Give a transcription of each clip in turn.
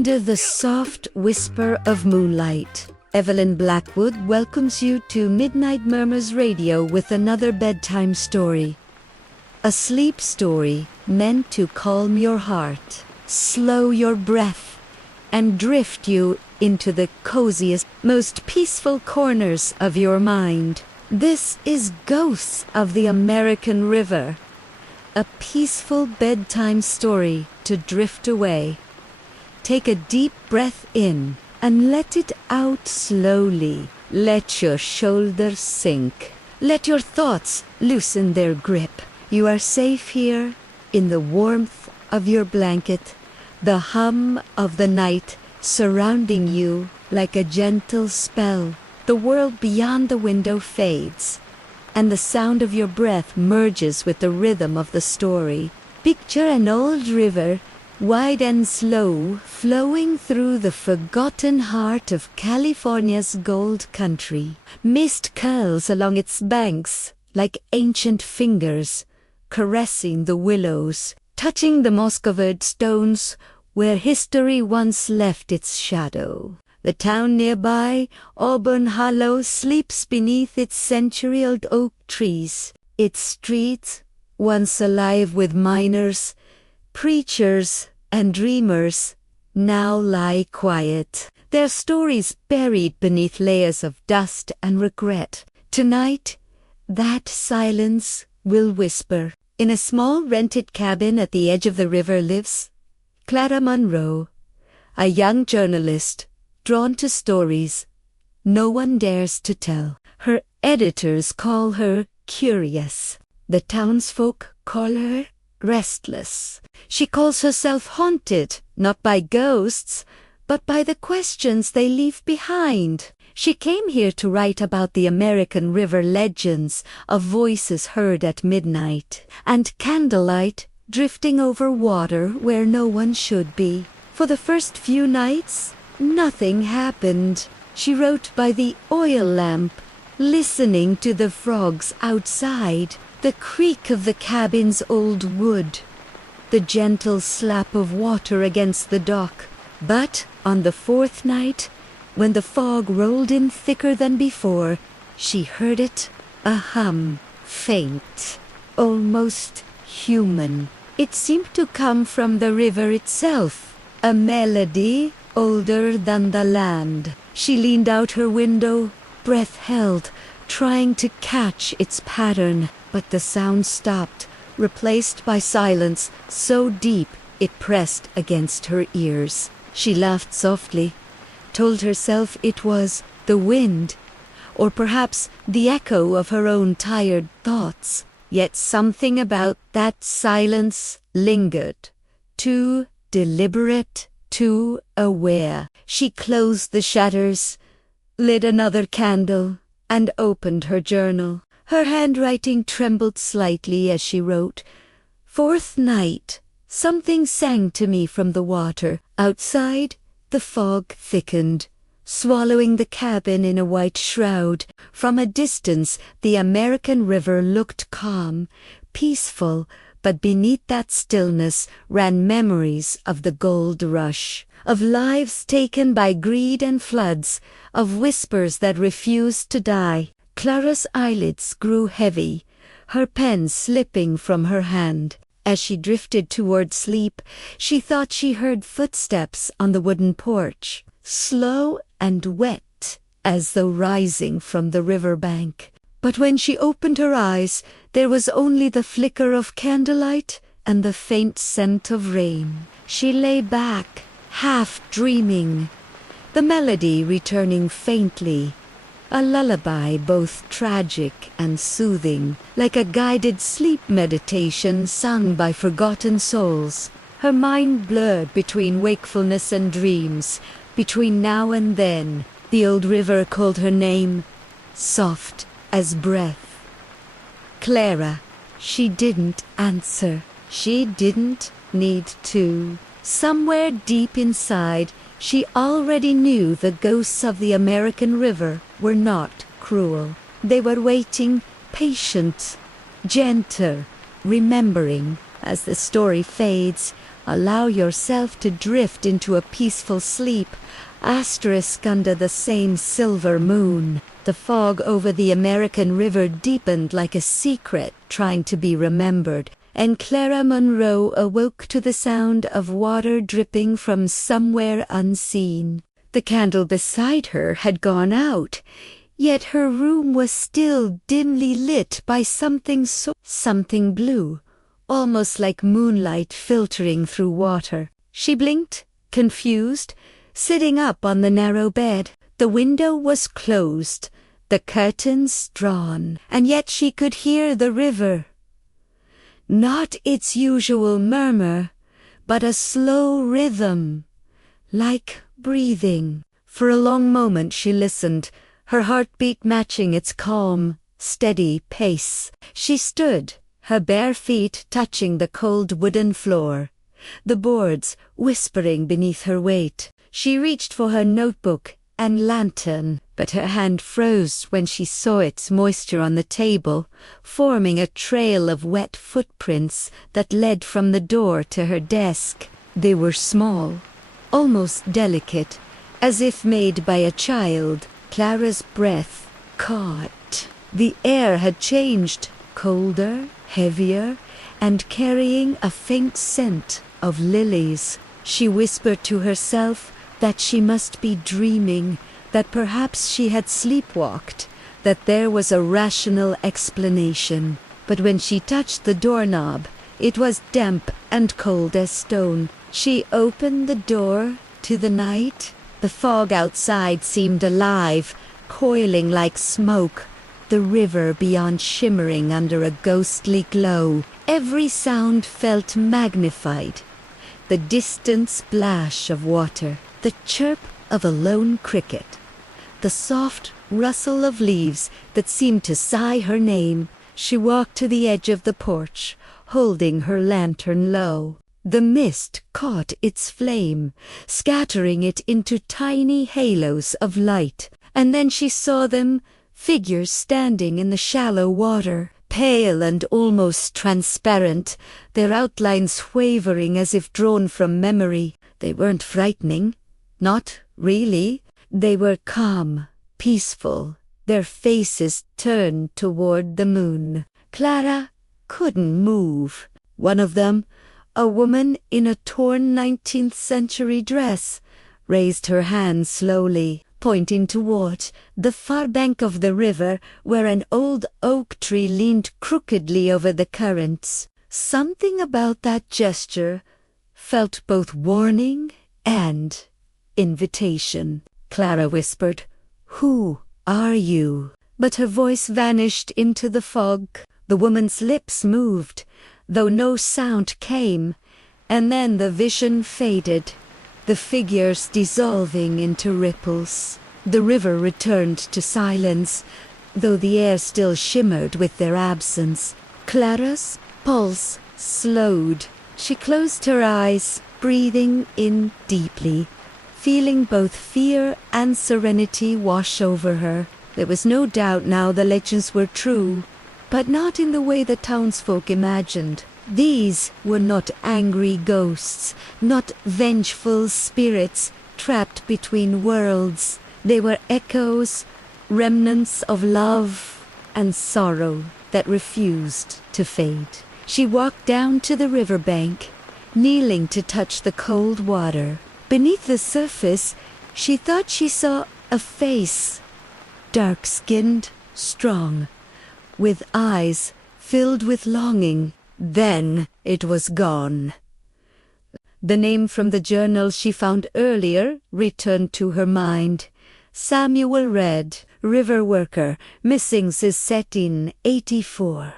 Under the soft whisper of moonlight, Evelyn Blackwood welcomes you to Midnight Murmurs Radio with another bedtime story. A sleep story meant to calm your heart, slow your breath, and drift you into the coziest, most peaceful corners of your mind. This is Ghosts of the American River, a peaceful bedtime story to drift away. Take a deep breath in and let it out slowly. Let your shoulders sink. Let your thoughts loosen their grip. You are safe here in the warmth of your blanket, the hum of the night surrounding you like a gentle spell. The world beyond the window fades, and the sound of your breath merges with the rhythm of the story. Picture an old river, wide and slow, flowing through the forgotten heart of California's gold country. Mist curls along its banks like ancient fingers, caressing the willows, touching the moss-covered stones where history once left its shadow. The town nearby, Auburn Hollow, sleeps beneath its century-old oak trees. Its streets, once alive with miners, preachers, and dreamers, now lie quiet, their stories buried beneath layers of dust and regret. Tonight, that silence will whisper. In a small rented cabin at the edge of the river lives Clara Monroe, a young journalist drawn to stories no one dares to tell. Her editors call her curious. The townsfolk call her restless. She calls herself haunted, not by ghosts, but by the questions they leave behind. She came here to write about the American River legends of voices heard at midnight, and candlelight drifting over water where no one should be. For the first few nights, nothing happened. She wrote by the oil lamp, listening to the frogs outside, the creak of the cabin's old wood, the gentle slap of water against the dock. But on the fourth night, when the fog rolled in thicker than before, she heard it, a hum, faint, almost human. It seemed to come from the river itself, a melody older than the land. She leaned out her window, breath held, trying to catch its pattern, but the sound stopped, replaced by silence so deep it pressed against her ears. She laughed softly, told herself it was the wind, or perhaps the echo of her own tired thoughts. Yet something about that silence lingered, too deliberate, too aware. She closed the shutters, lit another candle, and opened her journal. Her handwriting trembled slightly as she wrote, "Fourth night, something sang to me from the water. Outside, the fog thickened, swallowing the cabin in a white shroud. From a distance, the American River looked calm, peaceful, but beneath that stillness ran memories of the gold rush, of lives taken by greed and floods, of whispers that refused to die." Clara's eyelids grew heavy, her pen slipping from her hand. As she drifted toward sleep, she thought she heard footsteps on the wooden porch, slow and wet, as though rising from the river bank. But when she opened her eyes, there was only the flicker of candlelight and the faint scent of rain. She lay back, half dreaming, the melody returning faintly, a lullaby both tragic and soothing, like a guided sleep meditation sung by forgotten souls. Her mind blurred between wakefulness and dreams, between now and then. The old river called her name, soft as breath. Clara. She didn't answer. She didn't need to. Somewhere deep inside, she already knew the ghosts of the American River were not cruel. They were waiting, patient, gentle, remembering. As the story fades, Allow yourself to drift into a peaceful sleep, asterisk under the same silver moon. The fog over the American River deepened like a secret trying to be remembered, and Clara Monroe awoke to the sound of water dripping from somewhere unseen. The candle beside her had gone out, yet her room was still dimly lit by something blue, almost like moonlight filtering through water. She blinked, confused, sitting up on the narrow bed. The window was closed, the curtains drawn, and yet she could hear the river. Not its usual murmur, but a slow rhythm, like breathing. For a long moment she listened, her heartbeat matching its calm, steady pace. She stood, her bare feet touching the cold wooden floor, the boards whispering beneath her weight. She reached for her notebook and lantern, but her hand froze when she saw its moisture on the table, forming a trail of wet footprints that led from the door to her desk. They were small, almost delicate, as if made by a child. Clara's breath caught. The air had changed, colder, heavier, and carrying a faint scent of lilies. She whispered to herself that she must be dreaming, that perhaps she had sleepwalked, that there was a rational explanation. But when she touched the doorknob, it was damp and cold as stone. She opened the door to the night. The fog outside seemed alive, coiling like smoke, the river beyond shimmering under a ghostly glow. Every sound felt magnified. The distant splash of water, the chirp of a lone cricket, the soft rustle of leaves that seemed to sigh her name. She walked to the edge of the porch, holding her lantern low. The mist caught its flame, scattering it into tiny halos of light, and then she saw them, figures standing in the shallow water, pale and almost transparent, their outlines wavering as if drawn from memory. They weren't frightening. Not really. They were calm, peaceful, their faces turned toward the moon. Clara couldn't move. One of them, a woman in a torn 19th century dress, raised her hand slowly, pointing toward the far bank of the river where an old oak tree leaned crookedly over the currents. Something about that gesture felt both warning and invitation. Clara whispered, "Who are you?" But her voice vanished into the fog. The woman's lips moved, though no sound came, and then the vision faded, the figures dissolving into ripples. The river returned to silence, though the air still shimmered with their absence. Clara's pulse slowed. She closed her eyes, breathing in deeply, feeling both fear and serenity wash over her. There was no doubt now the legends were true, but not in the way the townsfolk imagined. These were not angry ghosts, not vengeful spirits trapped between worlds. They were echoes, remnants of love and sorrow that refused to fade. She walked down to the riverbank, kneeling to touch the cold water. Beneath the surface, she thought she saw a face, dark-skinned, strong, with eyes filled with longing. Then it was gone. The name from the journal she found earlier returned to her mind. Samuel Red, river worker, missing is set in 84.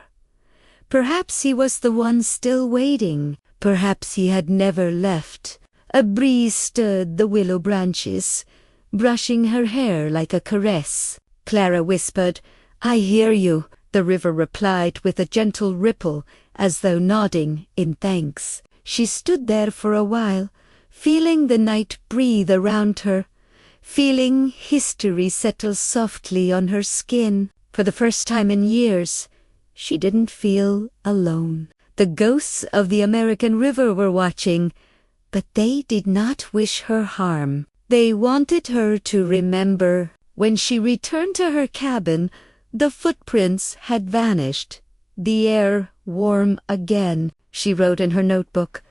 Perhaps he was the one still waiting. Perhaps he had never left. A breeze stirred the willow branches, brushing her hair like a caress. Clara whispered, "I hear you," the river replied with a gentle ripple, as though nodding in thanks. She stood there for a while, feeling the night breathe around her, feeling history settle softly on her skin. For the first time in years, she didn't feel alone. The ghosts of the American River were watching, but they did not wish her harm. They wanted her to remember. When she returned to her cabin, the footprints had vanished. The air warm again, she wrote in her notebook.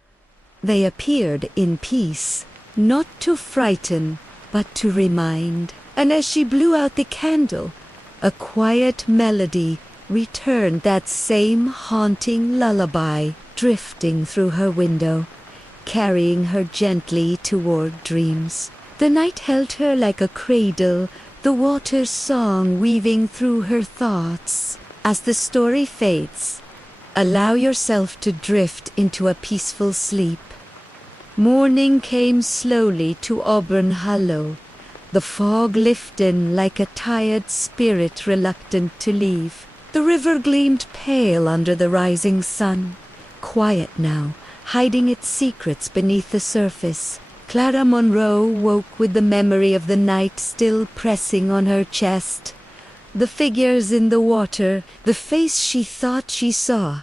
They appeared in peace, not to frighten, but to remind. And as she blew out the candle, a quiet melody returned, that same haunting lullaby, drifting through her window, carrying her gently toward dreams. The night held her like a cradle, the water's song weaving through her thoughts. As the story fades, allow yourself to drift into a peaceful sleep. Morning came slowly to Auburn Hollow. The fog lifted like a tired spirit reluctant to leave. The river gleamed pale under the rising sun, quiet now, hiding its secrets beneath the surface. Clara Monroe woke with the memory of the night still pressing on her chest. The figures in the water, the face she thought she saw,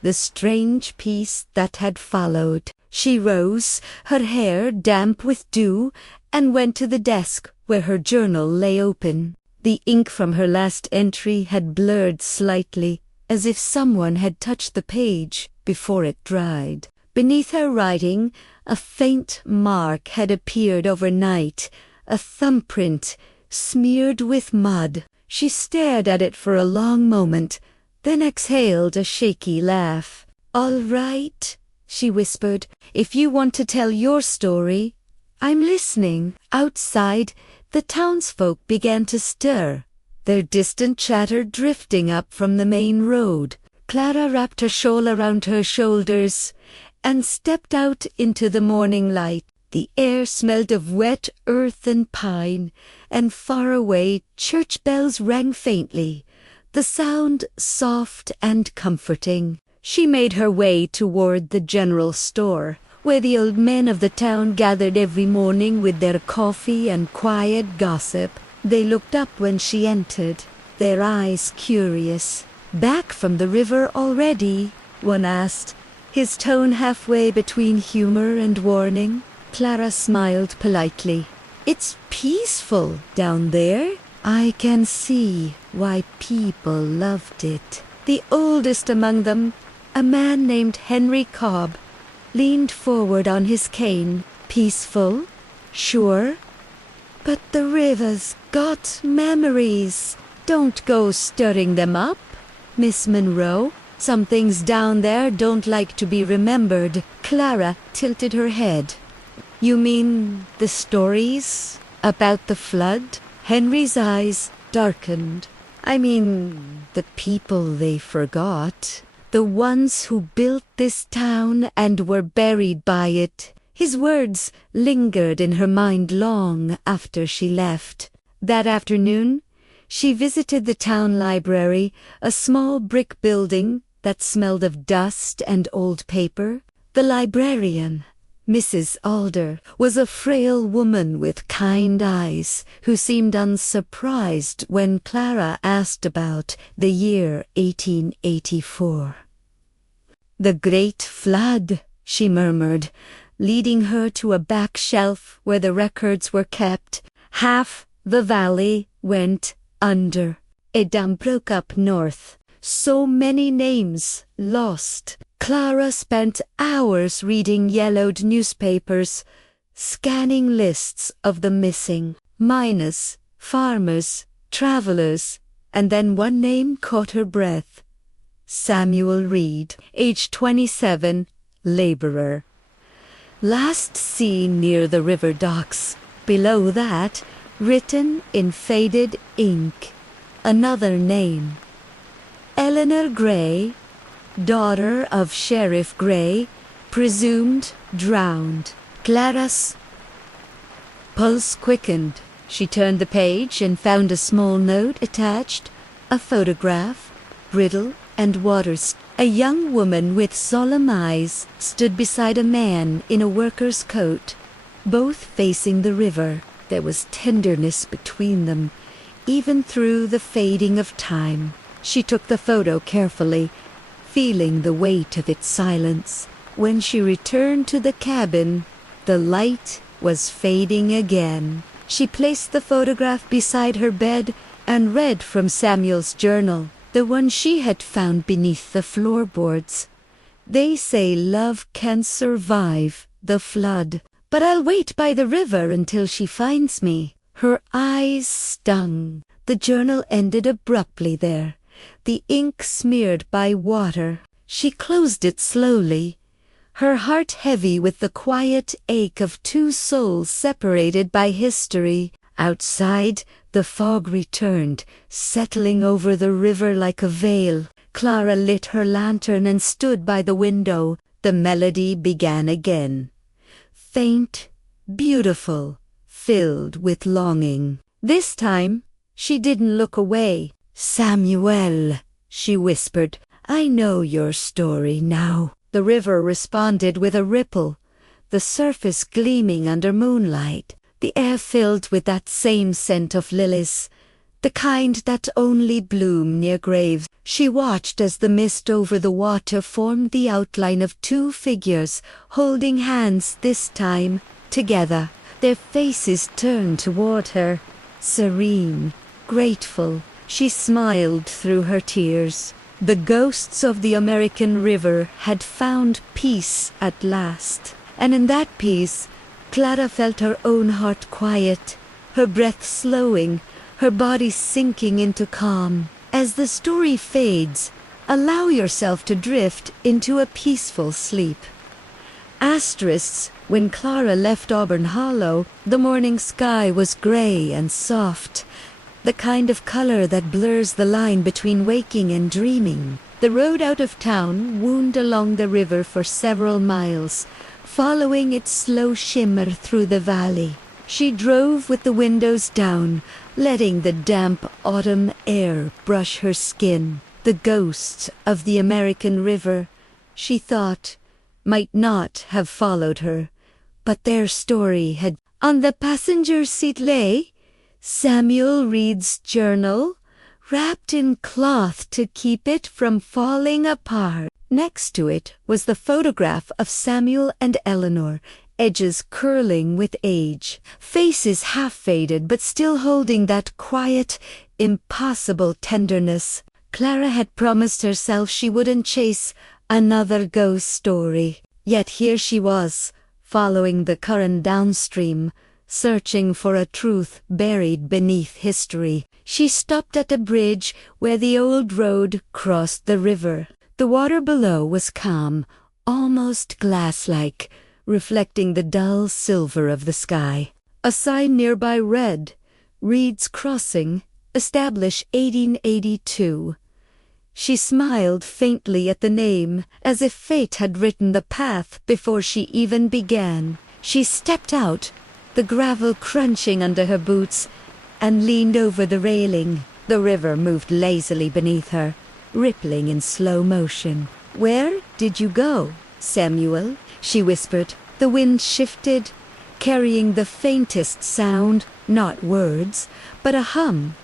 the strange peace that had followed. She rose, her hair damp with dew, and went to the desk where her journal lay open. The ink from her last entry had blurred slightly, as if someone had touched the page before it dried. Beneath her writing, a faint mark had appeared overnight, a thumbprint smeared with mud. She stared at it for a long moment, then exhaled a shaky laugh. "All right," she whispered. "If you want to tell your story, I'm listening." Outside, the townsfolk began to stir, their distant chatter drifting up from the main road. Clara wrapped her shawl around her shoulders and stepped out into the morning light. The air smelled of wet earth and pine, and far away church bells rang faintly, the sound soft and comforting. She made her way toward the general store, where the old men of the town gathered every morning with their coffee and quiet gossip. They looked up when she entered, their eyes curious. "Back from the river already?" one asked, his tone halfway between humor and warning. Clara smiled politely. "It's peaceful down there. I can see why people loved it." The oldest among them, a man named Henry Cobb, leaned forward on his cane. "Peaceful? Sure. But the river's got memories. Don't go stirring them up, Miss Monroe. Some things down there don't like to be remembered." Clara tilted her head. "You mean the stories about the flood?" Henry's eyes darkened. "I mean the people they forgot. The ones who built this town and were buried by it." His words lingered in her mind long after she left. That afternoon, she visited the town library, a small brick building that smelled of dust and old paper. The librarian, Mrs. Alder, was a frail woman with kind eyes who seemed unsurprised when Clara asked about the year 1884. "The Great Flood," she murmured, leading her to a back shelf where the records were kept. "Half the valley went under. A dam broke up north. So many names lost." Clara spent hours reading yellowed newspapers, scanning lists of the missing, miners, farmers, travelers, and then one name caught her breath. Samuel Reed, age 27, laborer. Last seen near the river docks. Below that, written in faded ink, another name. Eleanor Gray, daughter of Sheriff Gray, presumed drowned. Clara's pulse quickened. She turned the page and found a small note attached, a photograph, brittle and water-stained. A young woman with solemn eyes stood beside a man in a worker's coat, both facing the river. There was tenderness between them, even through the fading of time. She took the photo carefully, feeling the weight of its silence. When she returned to the cabin, the light was fading again. She placed the photograph beside her bed and read from Samuel's journal, the one she had found beneath the floorboards. They say love can survive the flood, but I'll wait by the river until she finds me. Her eyes stung. The journal ended abruptly there, the ink smeared by water. She closed it slowly, her heart heavy with the quiet ache of two souls separated by history. Outside, the fog returned, settling over the river like a veil. Clara lit her lantern and stood by the window. The melody began again. Faint, beautiful, filled with longing. This time, she didn't look away. "Samuel," she whispered, "I know your story now." The river responded with a ripple, the surface gleaming under moonlight, the air filled with that same scent of lilies, the kind that only bloom near graves. She watched as the mist over the water formed the outline of two figures, holding hands this time, together, their faces turned toward her. Serene, grateful, she smiled through her tears. The ghosts of the American river had found peace at last, and in that peace, Clara felt her own heart quiet, her breath slowing, her body sinking into calm. As the story fades, allow yourself to drift into a peaceful sleep. Asterisks. When Clara left Auburn Hollow, the morning sky was gray and soft, the kind of color that blurs the line between waking and dreaming. The road out of town wound along the river for several miles, following its slow shimmer through the valley. She drove with the windows down, letting the damp autumn air brush her skin. The ghosts of the American river, she thought, might not have followed her, but their story had. On the passenger seat lay Samuel Reed's journal, wrapped in cloth to keep it from falling apart. Next to it was the photograph of Samuel and Eleanor, edges curling with age, faces half-faded but still holding that quiet, impossible tenderness. Clara had promised herself she wouldn't chase another ghost story. Yet here she was, following the current downstream, searching for a truth buried beneath history. She stopped at a bridge where the old road crossed the river. The water below was calm, almost glass-like, reflecting the dull silver of the sky. A sign nearby read, "Reed's Crossing, established 1882. She smiled faintly at the name, as if fate had written the path before she even began. She stepped out, the gravel crunching under her boots, and leaned over the railing. The river moved lazily beneath her, rippling in slow motion. "Where did you go, Samuel?" she whispered. The wind shifted, carrying the faintest sound, not words, but a hum,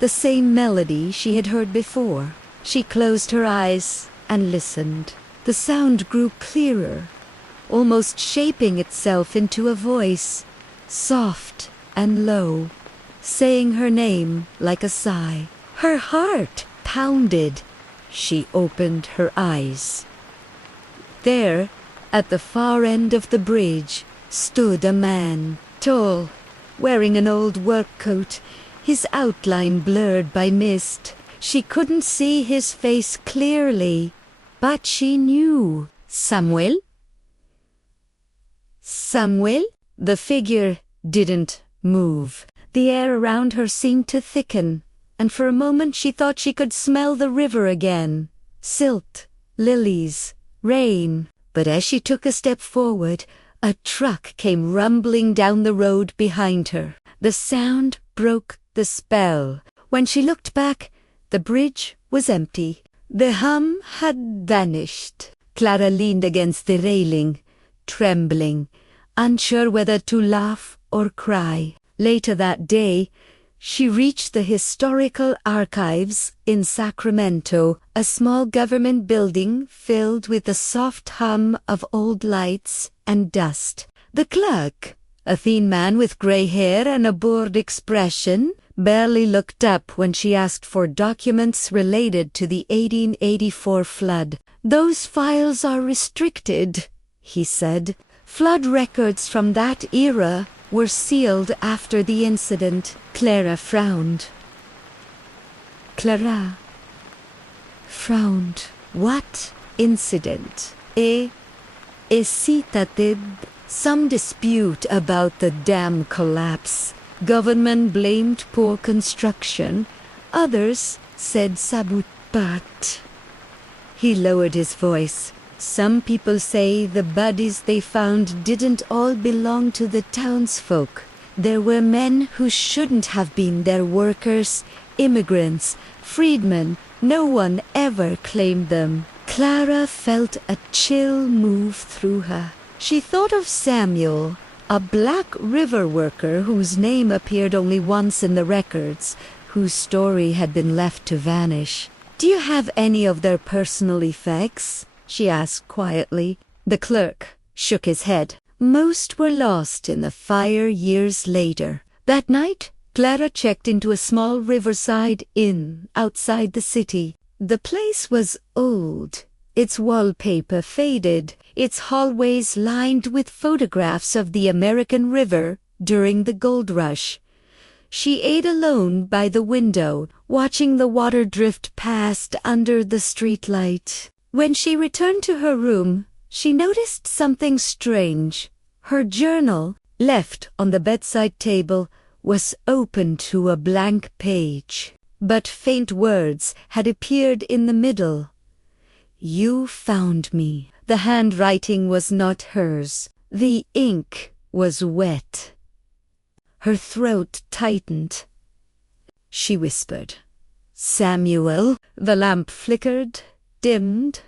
the same melody she had heard before. She closed her eyes and listened. The sound grew clearer, almost shaping itself into a voice, soft and low, saying her name like a sigh. Her heart pounded. She opened her eyes. There, at the far end of the bridge, stood a man, tall, wearing an old work coat, his outline blurred by mist. She couldn't see his face clearly, but she knew. "Samuel? Samuel?" The figure didn't move. The air around her seemed to thicken, and for a moment she thought she could smell the river again. Silt, lilies, rain. But as she took a step forward, a truck came rumbling down the road behind her. The sound broke the spell. When she looked back, the bridge was empty. The hum had vanished. Clara leaned against the railing, trembling, unsure whether to laugh or cry. Later that day, She reached the historical archives in Sacramento, a small government building filled with the soft hum of old lights and dust. The clerk, a thin man with gray hair and a bored expression, barely looked up when she asked for documents related to the 1884 flood. "Those files are restricted," he said. "Flood records from that era were sealed after the incident." Clara frowned. What incident? Citated. Some dispute about the dam collapse. Government blamed poor construction. Others said sabotage. He lowered his voice. "Some people say the bodies they found didn't all belong to the townsfolk. There were men who shouldn't have been there, workers, immigrants, freedmen. No one ever claimed them." Clara felt a chill move through her. She thought of Samuel, a Black River worker whose name appeared only once in the records, whose story had been left to vanish. "Do you have any of their personal effects?" she asked quietly. The clerk shook his head. "Most were lost in the fire years later." That night, Clara checked into a small riverside inn outside the city. The place was old, its wallpaper faded, its hallways lined with photographs of the American River during the gold rush. She ate alone by the window, watching the water drift past under the streetlight. When she returned to her room, she noticed something strange. Her journal, left on the bedside table, was open to a blank page. But faint words had appeared in the middle. "You found me." The handwriting was not hers. The ink was wet. Her throat tightened. She whispered, "Samuel." The lamp flickered, dimmed,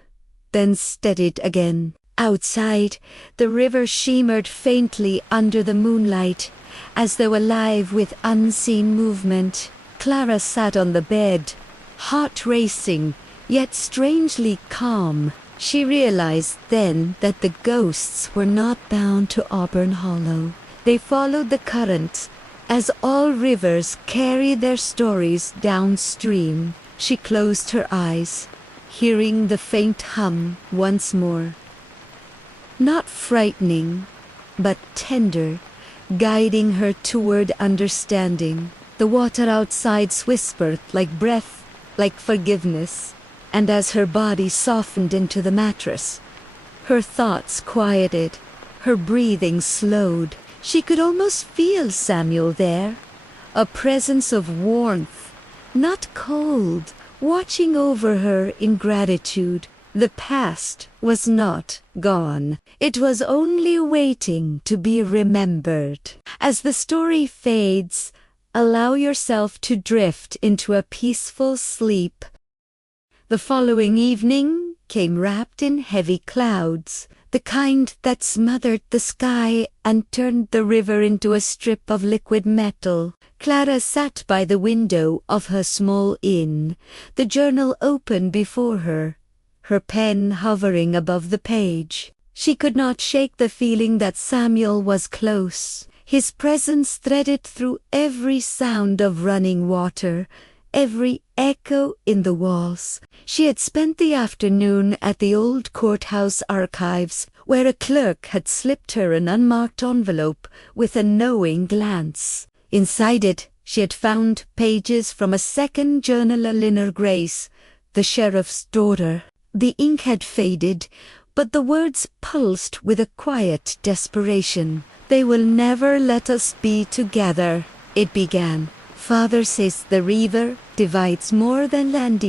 then steadied again. Outside, the river shimmered faintly under the moonlight, as though alive with unseen movement. Clara sat on the bed, heart racing, yet strangely calm. She realized then that the ghosts were not bound to Auburn Hollow. They followed the current, as all rivers carry their stories downstream. She closed her eyes, hearing the faint hum once more. Not frightening, but tender, guiding her toward understanding. The water outside whispered like breath, like forgiveness, and as her body softened into the mattress, her thoughts quieted, her breathing slowed. She could almost feel Samuel there, a presence of warmth, not cold, watching over her in gratitude. The past was not gone. It was only waiting to be remembered. As the story fades, allow yourself to drift into a peaceful sleep. The following evening came wrapped in heavy clouds, the kind that smothered the sky and turned the river into a strip of liquid metal. Clara sat by the window of her small inn, the journal open before her, her pen hovering above the page. She could not shake the feeling that Samuel was close. His presence threaded through every sound of running water, every echo in the walls. She had spent the afternoon at the old courthouse archives, where a clerk had slipped her an unmarked envelope with a knowing glance. Inside it, she had found pages from a second journal, Eleanor Grace, the sheriff's daughter. The ink had faded, but the words pulsed with a quiet desperation. "They will never let us be together," it began. "Father says the river divides more than land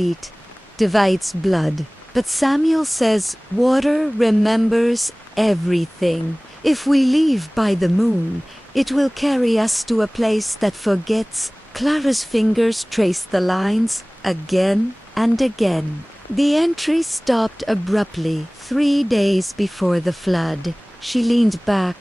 divides blood. But Samuel says water remembers everything. If we leave by the moon, it will carry us to a place that forgets." Clara's fingers traced the lines again and again. The entry stopped abruptly 3 days before the flood. She leaned back,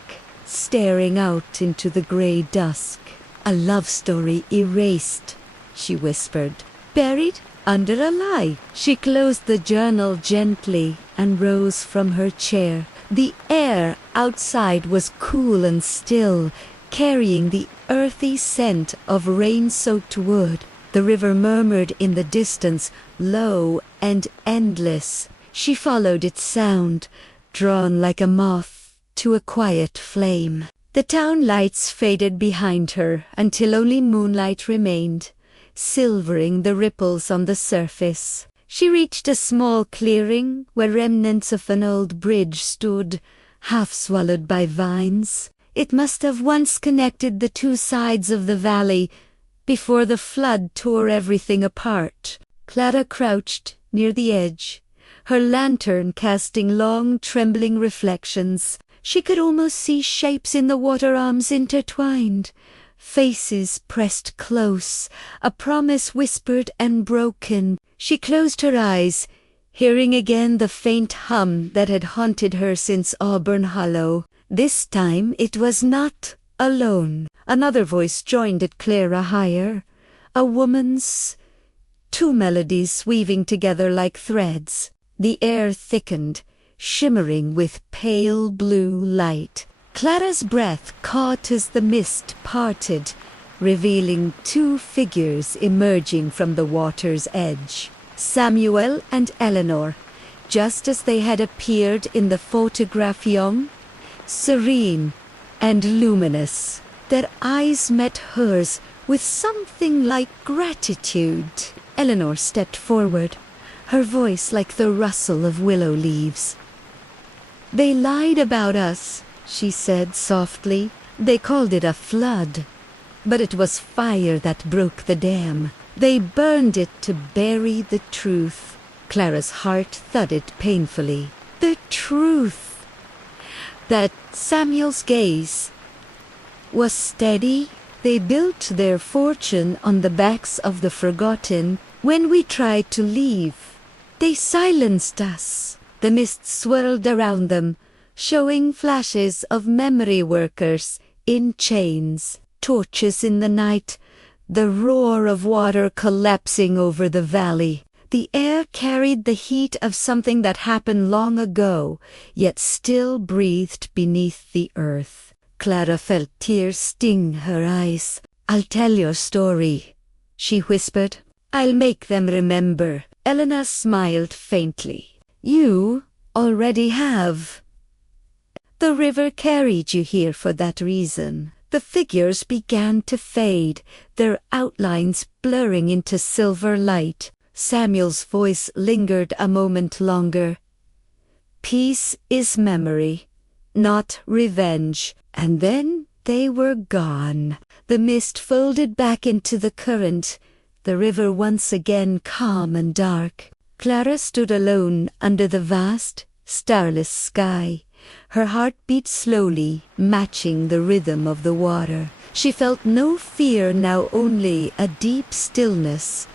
staring out into the gray dusk. A love story erased, she whispered. Buried under a lie. She closed the journal gently and rose from her chair. The air outside was cool and still, carrying the earthy scent of rain-soaked wood. The river murmured in the distance, low and endless. She followed its sound, drawn like a moth to a quiet flame. The town lights faded behind her until only moonlight remained, silvering the ripples on the surface. She reached a small clearing where remnants of an old bridge stood, half swallowed by vines. It must have once connected the two sides of the valley before the flood tore everything apart. Clara crouched near the edge, her lantern casting long, trembling reflections. She could almost see shapes in the water arms intertwined, faces pressed close, a promise whispered and broken. She closed her eyes, hearing again the faint hum that had haunted her since Auburn Hollow. This time it was not alone. Another voice joined it, clearer, higher. A woman's, two melodies weaving together like threads. The air thickened, shimmering with pale blue light. Clara's breath caught as the mist parted, revealing two figures emerging from the water's edge. Samuel and Eleanor, just as they had appeared in the photograph, young, serene and luminous. Their eyes met hers with something like gratitude. Eleanor stepped forward, her voice like the rustle of willow leaves. "They lied about us," she said softly. "They called it a flood, but it was fire that broke the dam. They burned it to bury the truth." Clara's heart thudded painfully. The truth! That Samuel's gaze was steady. They built their fortune on the backs of the forgotten. When we tried to leave, they silenced us. The mist swirled around them, showing flashes of memory workers in chains, torches in the night, the roar of water collapsing over the valley. The air carried the heat of something that happened long ago, yet still breathed beneath the earth. Clara felt tears sting her eyes. "I'll tell your story," she whispered. "I'll make them remember." Elena smiled faintly. "You already have. The river carried you here for that reason." The figures began to fade, their outlines blurring into silver light. Samuel's voice lingered a moment longer. "Peace is memory, not revenge." And then they were gone. The mist folded back into the current, the river once again calm and dark. Clara stood alone under the vast, starless sky. Her heart beat slowly, matching the rhythm of the water. She felt no fear now, only a deep stillness,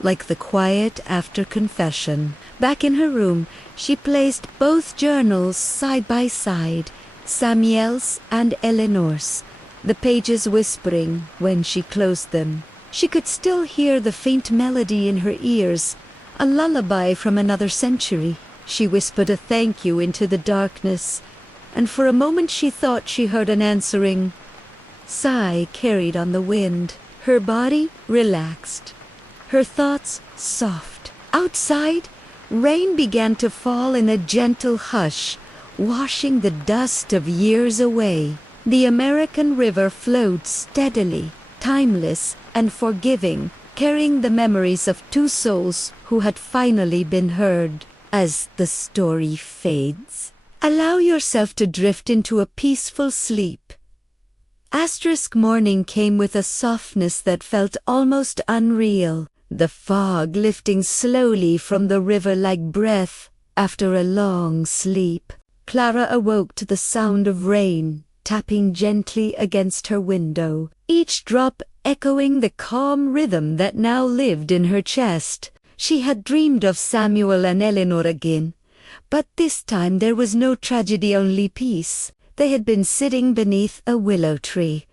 like the quiet after confession. Back in her room, she placed both journals side by side, Samuel's and Eleanor's, the pages whispering when she closed them. She could still hear the faint melody in her ears, a lullaby from another century. She whispered a thank you into the darkness, and for a moment she thought she heard an answering sigh carried on the wind. Her body relaxed, her thoughts soft. Outside, rain began to fall in a gentle hush, washing the dust of years away. The American river flowed steadily, timeless and forgiving, carrying the memories of two souls who had finally been heard. As the story fades, allow yourself to drift into a peaceful sleep. Morning came with a softness that felt almost unreal, the fog lifting slowly from the river like breath after a long sleep. Clara awoke to the sound of rain tapping gently against her window, each drop echoing the calm rhythm that now lived in her chest. She had dreamed of Samuel and Eleanor again, but this time there was no tragedy, only peace. They had been sitting beneath a willow tree,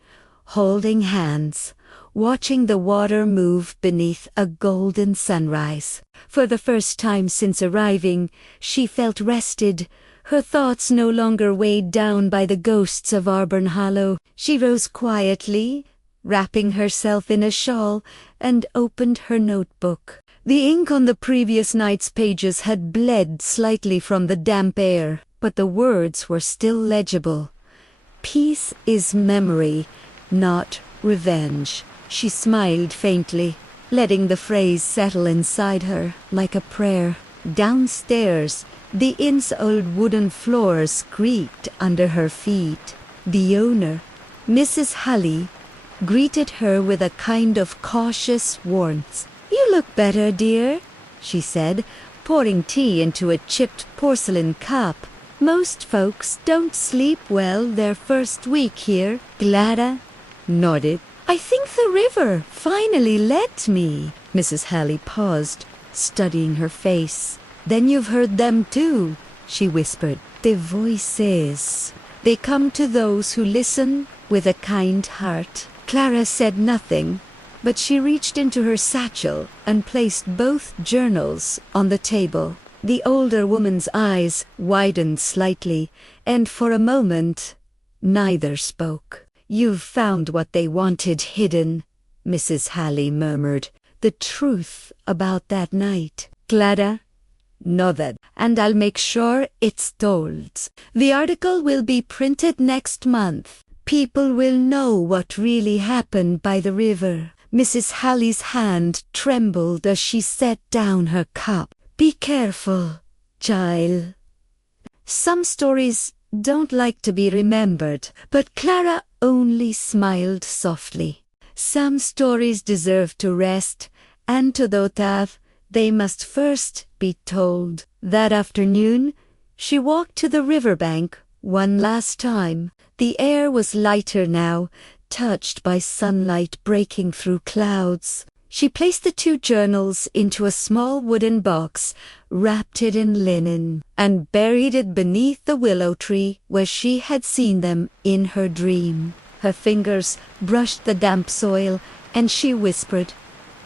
holding hands, watching the water move beneath a golden sunrise. For the first time since arriving, she felt rested, her thoughts no longer weighed down by the ghosts of Auburn Hollow. She rose quietly, wrapping herself in a shawl, and opened her notebook. The ink on the previous night's pages had bled slightly from the damp air, but the words were still legible. Peace is memory, not revenge. She smiled faintly, letting the phrase settle inside her like a prayer. Downstairs, the inn's old wooden floors creaked under her feet. The owner, Mrs. Hulley, greeted her with a kind of cautious warmth. "You look better, dear," she said, pouring tea into a chipped porcelain cup. "Most folks don't sleep well their first week here." Clara nodded. "I think the river finally let me." Mrs. Halley paused, studying her face. "Then you've heard them too," she whispered. "The voices. They come to those who listen with a kind heart." Clara said nothing, but she reached into her satchel and placed both journals on the table. The older woman's eyes widened slightly, and for a moment, neither spoke. "You've found what they wanted hidden," Mrs. Halley murmured. "The truth about that night." Clara nodded. "And I'll make sure it's told. The article will be printed next month. People will know what really happened by the river." Mrs. Halley's hand trembled as she set down her cup. "Be careful, child. Some stories don't like to be remembered," but Clara only smiled softly. "Some stories deserve to rest, and to those that they must first be told." That afternoon, she walked to the riverbank one last time. The air was lighter now, touched by sunlight breaking through clouds. She placed the two journals into a small wooden box, wrapped it in linen, and buried it beneath the willow tree where she had seen them in her dream. Her fingers brushed the damp soil, and she whispered,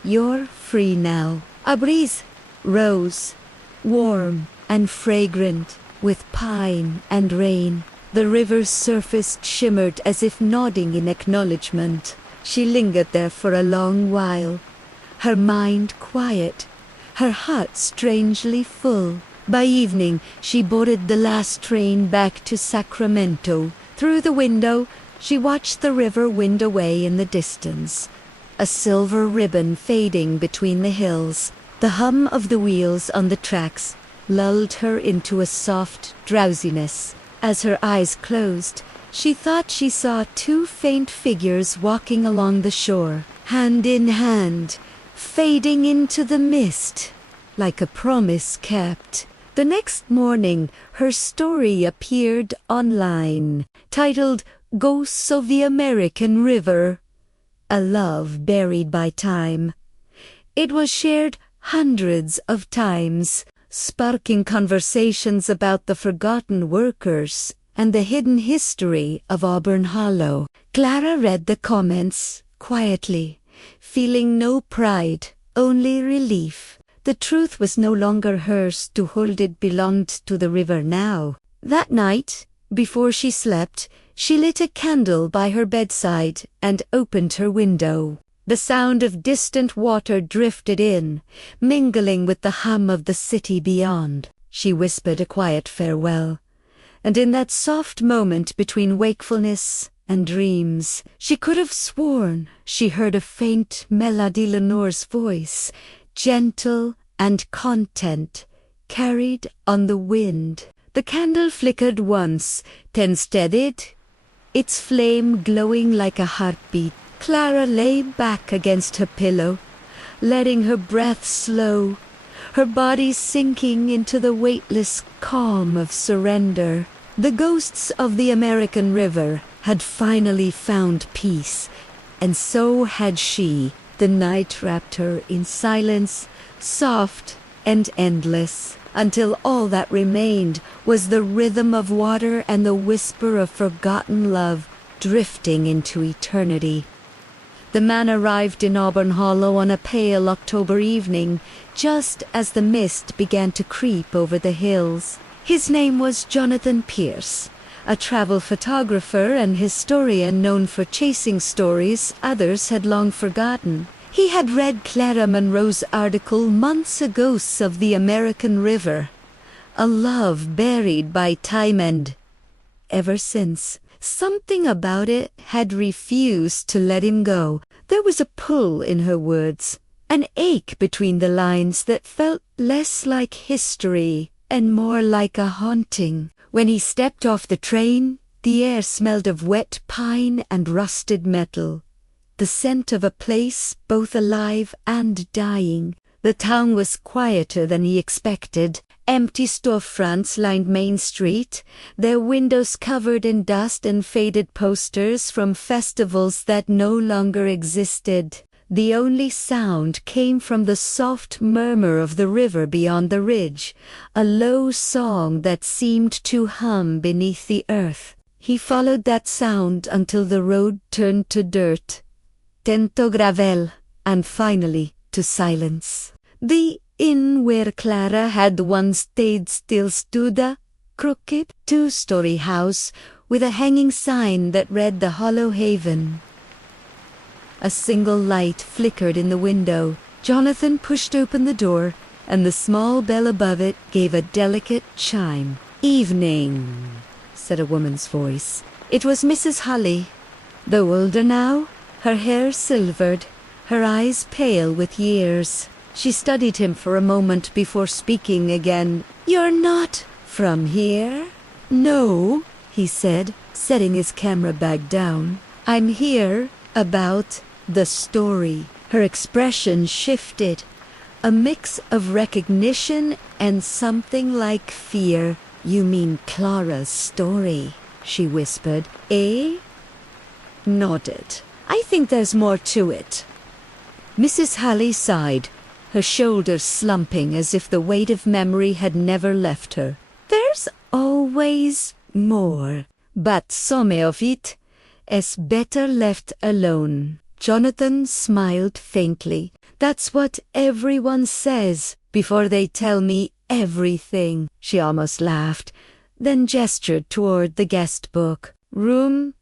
"You're free now." A breeze rose, warm and fragrant, with pine and rain. The river's surface shimmered as if nodding in acknowledgement. She lingered there for a long while, her mind quiet, her heart strangely full. By evening, she boarded the last train back to Sacramento. Through the window, she watched the river wind away in the distance, a silver ribbon fading between the hills. The hum of the wheels on the tracks lulled her into a soft drowsiness. As her eyes closed, she thought she saw two faint figures walking along the shore, hand in hand, fading into the mist, like a promise kept. The next morning, her story appeared online, titled "Ghosts of the American River, A Love Buried by Time." It was shared hundreds of times, sparking conversations about the forgotten workers and the hidden history of Auburn Hollow. Clara read the comments quietly, feeling no pride, only relief. The truth was no longer hers to hold, it belonged to the river now. That night, before she slept, she lit a candle by her bedside and opened her window. The sound of distant water drifted in, mingling with the hum of the city beyond. She whispered a quiet farewell, and in that soft moment between wakefulness and dreams, she could have sworn she heard a faint Melody Lenore's voice, gentle and content, carried on the wind. The candle flickered once, then steadied, its flame glowing like a heartbeat. Clara lay back against her pillow, letting her breath slow, her body sinking into the weightless calm of surrender. The ghosts of the American river had finally found peace, and so had she. The night wrapped her in silence, soft and endless, until all that remained was the rhythm of water and the whisper of forgotten love drifting into eternity. The man arrived in Auburn Hollow on a pale October evening, just as the mist began to creep over the hills. His name was Jonathan Pierce, a travel photographer and historian known for chasing stories others had long forgotten. He had read Clara Monroe's article months ago of the American River, a love buried by time, and ever since, something about it had refused to let him go. There was a pull in her words, an ache between the lines that felt less like history and more like a haunting. When he stepped off the train, the air smelled of wet pine and rusted metal, the scent of a place both alive and dying. The town was quieter than he expected. Empty storefronts lined Main Street, their windows covered in dust and faded posters from festivals that no longer existed. The only sound came from the soft murmur of the river beyond the ridge, a low song that seemed to hum beneath the earth. He followed that sound until the road turned to dirt, tento gravel, and finally to silence. The inn where Clara had once stayed still stood, a crooked two-story house with a hanging sign that read the Hollow Haven. A single light flickered in the window. Jonathan pushed open the door, and the small bell above it gave a delicate chime. "Evening," said a woman's voice. It was Mrs. Hulley. Though older now, her hair silvered, her eyes pale with years. She studied him for a moment before speaking again. "You're not from here?" "No," he said, setting his camera bag down. "I'm here about the story." Her expression shifted, a mix of recognition and something like fear. "You mean Clara's story," she whispered. "Eh?" Nodded. "I think there's more to it." Mrs. Hulley sighed, her shoulders slumping as if the weight of memory had never left her. "There's always more, but some of it is better left alone." Jonathan smiled faintly. "That's what everyone says before they tell me everything." She almost laughed, then gestured toward the guest book. "Room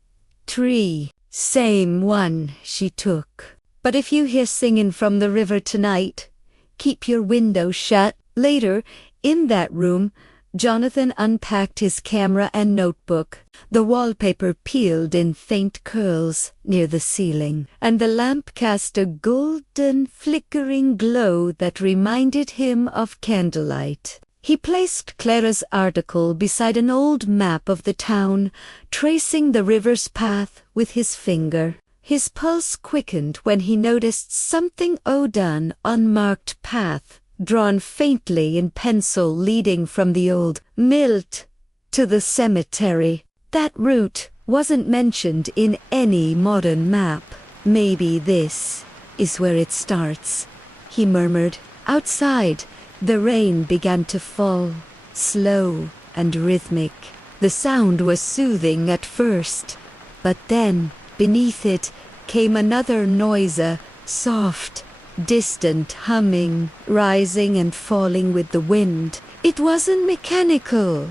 3. Same one she took. But if you hear singing from the river tonight, keep your window shut." Later, in that room, Jonathan unpacked his camera and notebook. The wallpaper peeled in faint curls near the ceiling, and the lamp cast a golden, flickering glow that reminded him of candlelight. He placed Clara's article beside an old map of the town, tracing the river's path with his finger. His pulse quickened when he noticed something odd, an unmarked path, drawn faintly in pencil leading from the old Milt to the cemetery. That route wasn't mentioned in any modern map. "Maybe this is where it starts," he murmured. Outside, the rain began to fall, slow and rhythmic. The sound was soothing at first, but then, beneath it, came another noise, a soft, distant humming, rising and falling with the wind. It wasn't mechanical.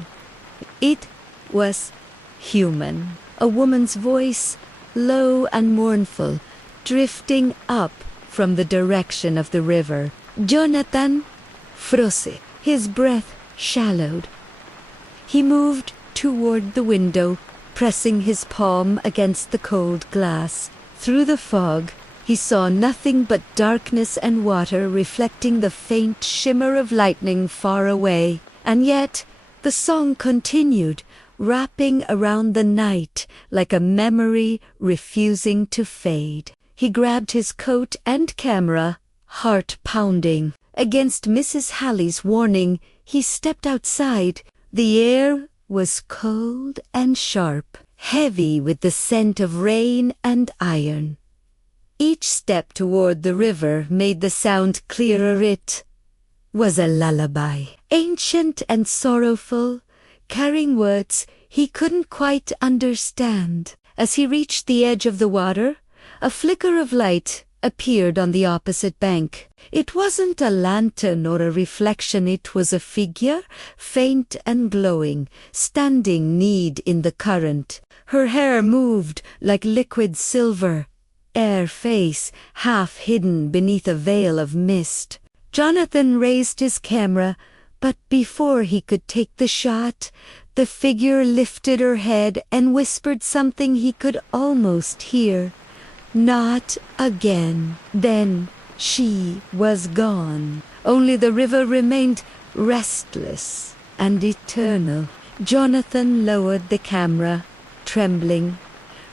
It was human. A woman's voice, low and mournful, drifting up from the direction of the river. Jonathan froze. His breath shallowed. He moved toward the window, pressing his palm against the cold glass. Through the fog, he saw nothing but darkness and water reflecting the faint shimmer of lightning far away. And yet, the song continued, wrapping around the night like a memory refusing to fade. He grabbed his coat and camera, heart pounding. Against Mrs. Halley's warning, he stepped outside. The air was cold and sharp, heavy with the scent of rain and iron. Each step toward the river made the sound clearer. It was a lullaby, ancient and sorrowful, carrying words he couldn't quite understand. As he reached the edge of the water, a flicker of light appeared on the opposite bank. It wasn't a lantern or a reflection, it was a figure, faint and glowing, standing kneed in the current. Her hair moved like liquid silver, her face half hidden beneath a veil of mist. Jonathan raised his camera, but before he could take the shot, the figure lifted her head and whispered something he could almost hear. "Not again." Then she was gone. Only the river remained restless and eternal. Jonathan lowered the camera, trembling,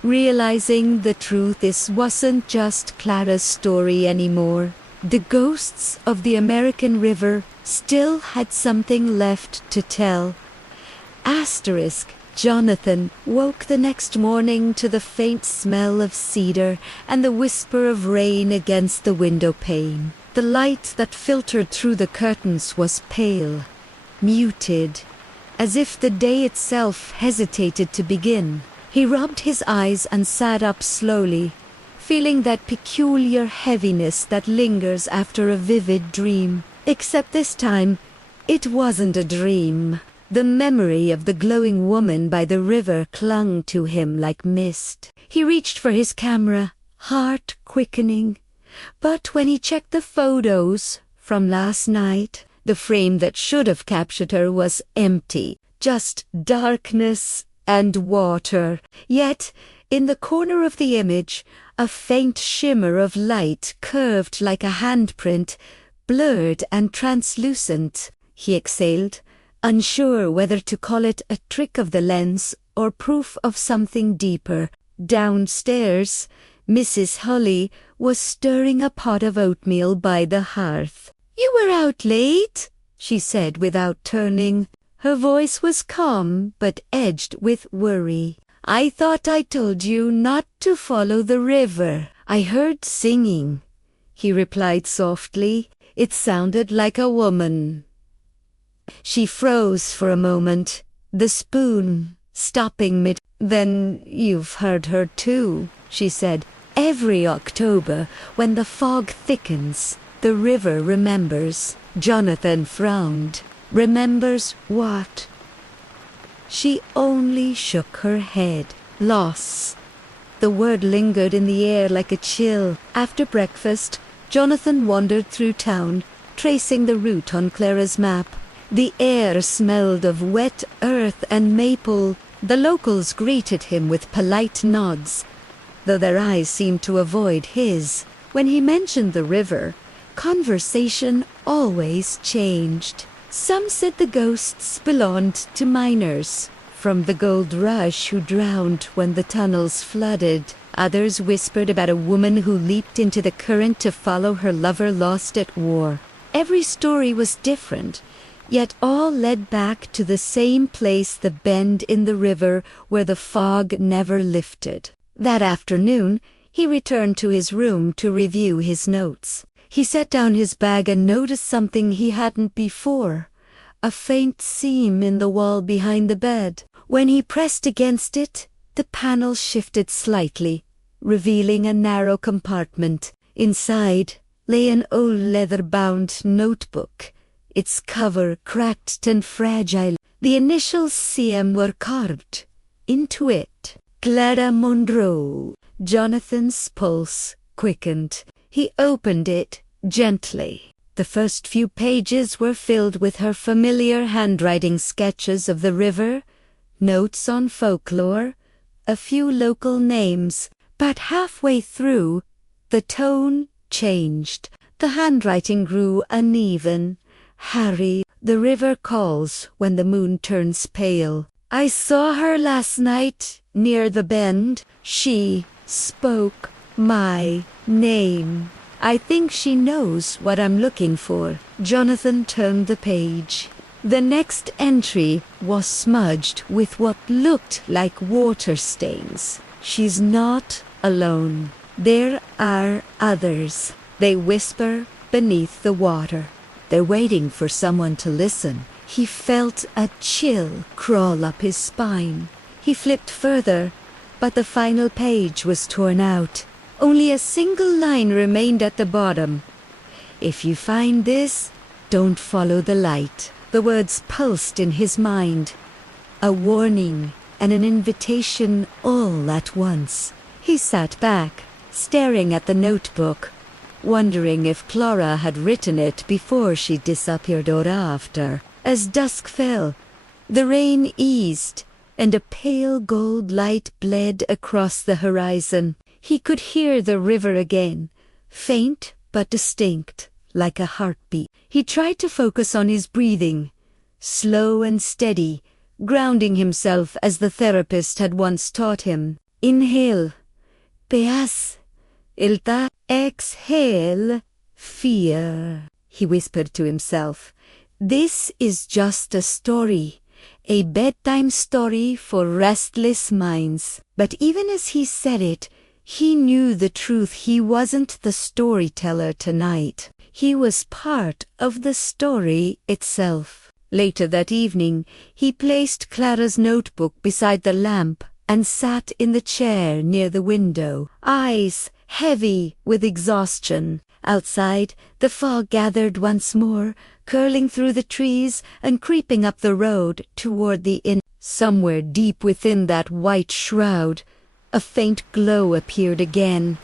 realizing the truth. This wasn't just Clara's story anymore. The ghosts of the American river still had something left to tell. Jonathan woke the next morning to the faint smell of cedar and the whisper of rain against the window pane. The light that filtered through the curtains was pale, muted, as if the day itself hesitated to begin. He rubbed his eyes and sat up slowly, feeling that peculiar heaviness that lingers after a vivid dream. Except this time, it wasn't a dream. The memory of the glowing woman by the river clung to him like mist. He reached for his camera, heart quickening. But when he checked the photos from last night, the frame that should have captured her was empty. Just darkness and water. Yet, in the corner of the image, a faint shimmer of light curved like a handprint, blurred and translucent. He exhaled, unsure whether to call it a trick of the lens or proof of something deeper. Downstairs, Mrs. Holly was stirring a pot of oatmeal by the hearth. "You were out late," she said without turning. Her voice was calm but edged with worry. "I thought I told you not to follow the river." "I heard singing," he replied softly. It sounded like a woman. She froze for a moment, the spoon stopping mid. "Then you've heard her too," she said. "Every October, when the fog thickens, the river remembers." Jonathan frowned. "Remembers what?" She only shook her head. "Loss." The word lingered in the air like a chill. After breakfast, Jonathan wandered through town, tracing the route on Clara's map. The air smelled of wet earth and maple. The locals greeted him with polite nods, though their eyes seemed to avoid his. When he mentioned the river, conversation always changed. Some said the ghosts belonged to miners from the gold rush who drowned when the tunnels flooded. Others whispered about a woman who leaped into the current to follow her lover lost at war. Every story was different, yet all led back to the same place, the bend in the river where the fog never lifted. That afternoon, he returned to his room to review his notes. He set down his bag and noticed something he hadn't before: a faint seam in the wall behind the bed. When he pressed against it, the panel shifted slightly, revealing a narrow compartment. Inside lay an old leather-bound notebook, its cover cracked and fragile. The initials CM were carved into it. Clara Monroe. Jonathan's pulse quickened. He opened it gently. The first few pages were filled with her familiar handwriting, sketches of the river, notes on folklore, a few local names. But halfway through, the tone changed. The handwriting grew uneven. "Harry, the river calls when the moon turns pale. I saw her last night near the bend. She spoke my name. I think she knows what I'm looking for." Jonathan turned the page. The next entry was smudged with what looked like water stains. "She's not alone. There are others. They whisper beneath the water. They're waiting for someone to listen." He felt a chill crawl up his spine. He flipped further. but the final page was torn out. Only a single line remained at the bottom. "If you find this, don't follow the light." The words pulsed in his mind. A warning and an invitation all at once. He sat back, staring at the notebook, wondering if Clara had written it before she disappeared or after. As dusk fell, the rain eased, and a pale gold light bled across the horizon. He could hear the river again, faint but distinct, like a heartbeat. He tried to focus on his breathing, slow and steady, grounding himself as the therapist had once taught him. Inhale, peas, ilta, exhale, fear, he whispered to himself. This is just a story, a bedtime story for restless minds. But even as he said it, he knew the truth. He wasn't the storyteller tonight. He was part of the story itself. Later that evening, he placed Clara's notebook beside the lamp and sat in the chair near the window, eyes heavy with exhaustion. Outside, the fog gathered once more, curling through the trees and creeping up the road toward the inn. Somewhere deep within that white shroud, a faint glow appeared again,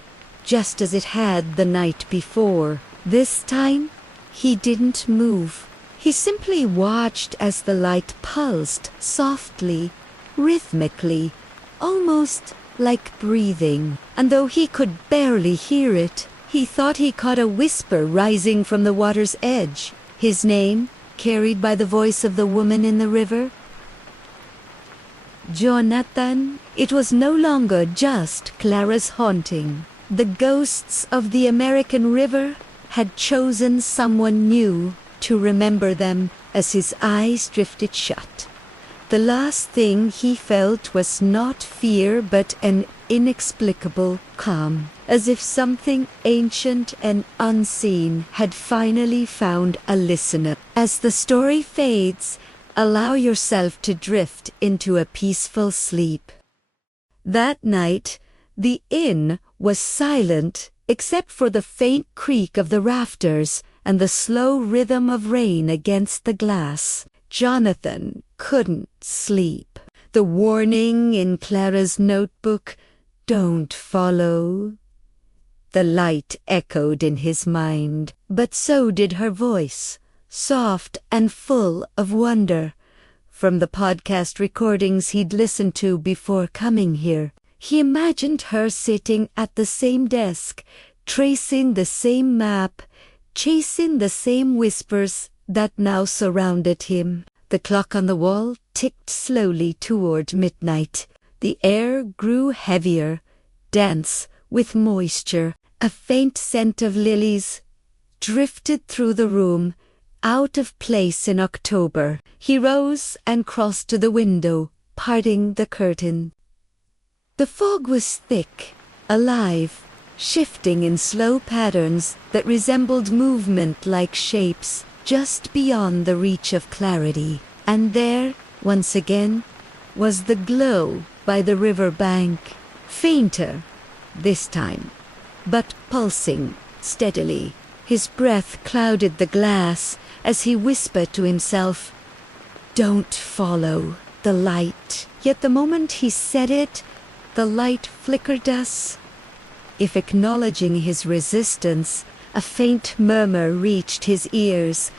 just as it had the night before. This time, he didn't move. He simply watched as the light pulsed softly, rhythmically, almost like breathing. And though he could barely hear it, he thought he caught a whisper rising from the water's edge. His name, carried by the voice of the woman in the river. Jonathan. It was no longer just Clara's haunting. The ghosts of the American river had chosen someone new to remember them. As his eyes drifted shut, the last thing he felt was not fear but an inexplicable calm, as if something ancient and unseen had finally found a listener. As the story fades, allow yourself to drift into a peaceful sleep. That night, the inn was silent except for the faint creak of the rafters and the slow rhythm of rain against the glass. Jonathan couldn't sleep. The warning in Clara's notebook, "Don't follow." The light echoed in his mind, but so did her voice, soft and full of wonder. From the podcast recordings he'd listened to before coming here, he imagined her sitting at the same desk, tracing the same map, chasing the same whispers that now surrounded him. The clock on the wall ticked slowly toward midnight. The air grew heavier, dense with moisture. A faint scent of lilies drifted through the room, out of place in October. He rose and crossed to the window, parting the curtain. The fog was thick, alive, shifting in slow patterns that resembled movement-like shapes just beyond the reach of clarity. And there, once again, was the glow by the river bank, fainter this time, but pulsing steadily. His breath clouded the glass as he whispered to himself, "Don't follow the light." Yet the moment he said it, the light flickered as if acknowledging his resistance. A faint murmur reached his ears,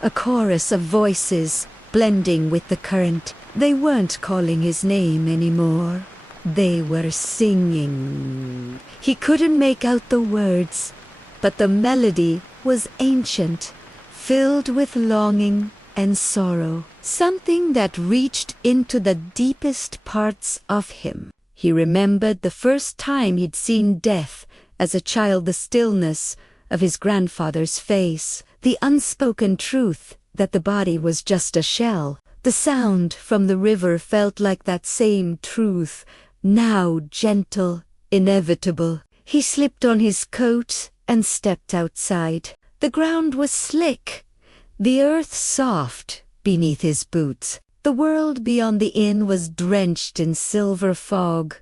a chorus of voices blending with the current. They weren't calling his name anymore. They were singing. He couldn't make out the words, but the melody was ancient, filled with longing and sorrow, something that reached into the deepest parts of him. He remembered the first time he'd seen death as a child, the stillness of his grandfather's face, the unspoken truth that the body was just a shell. The sound from the river felt like that same truth, now gentle, inevitable. He slipped on his coat and stepped outside. The ground was slick, the earth soft beneath his boots. The world beyond the inn was drenched in silver fog,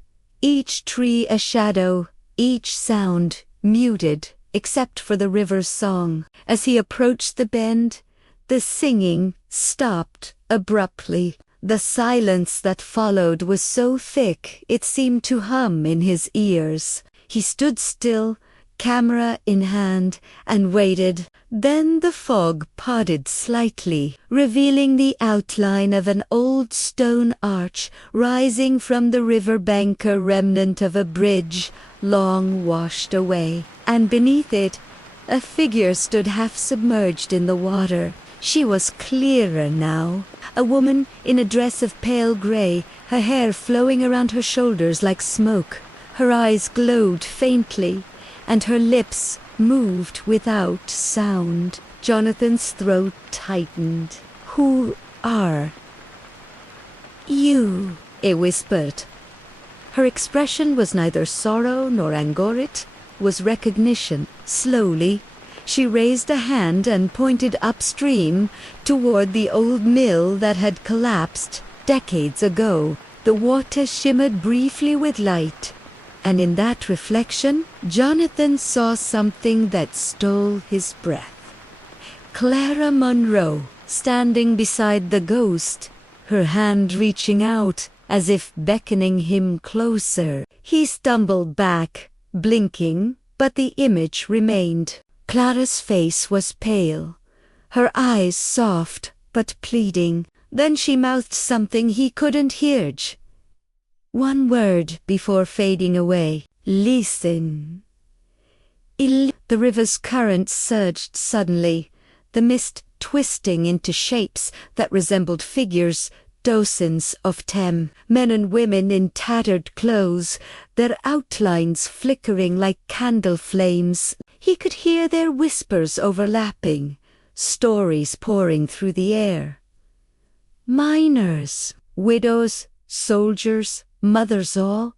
each tree a shadow, each sound muted except for the river's song. As he approached the bend, the singing stopped abruptly. The silence that followed was so thick it seemed to hum in his ears. He stood still, camera in hand, and waited. Then the fog parted slightly, revealing the outline of an old stone arch rising from the river bank, a remnant of a bridge long washed away. And beneath it, a figure stood half submerged in the water. She was clearer now, a woman in a dress of pale grey, her hair flowing around her shoulders like smoke. Her eyes glowed faintly, and her lips moved without sound. Jonathan's throat tightened. "Who are you?" it whispered. Her expression was neither sorrow nor anger, it was recognition. Slowly, she raised a hand and pointed upstream toward the old mill that had collapsed decades ago. The water shimmered briefly with light, and in that reflection, Jonathan saw something that stole his breath. Clara Monroe, standing beside the ghost, her hand reaching out as if beckoning him closer. He stumbled back, blinking, but the image remained. Clara's face was pale, her eyes soft but pleading. Then she mouthed something he couldn't hear. One word before fading away. "Listen." The river's current surged suddenly, the mist twisting into shapes that resembled figures, dozens of them, men and women in tattered clothes, their outlines flickering like candle flames. He could hear their whispers overlapping, stories pouring through the air. Miners, widows, soldiers, mothers all,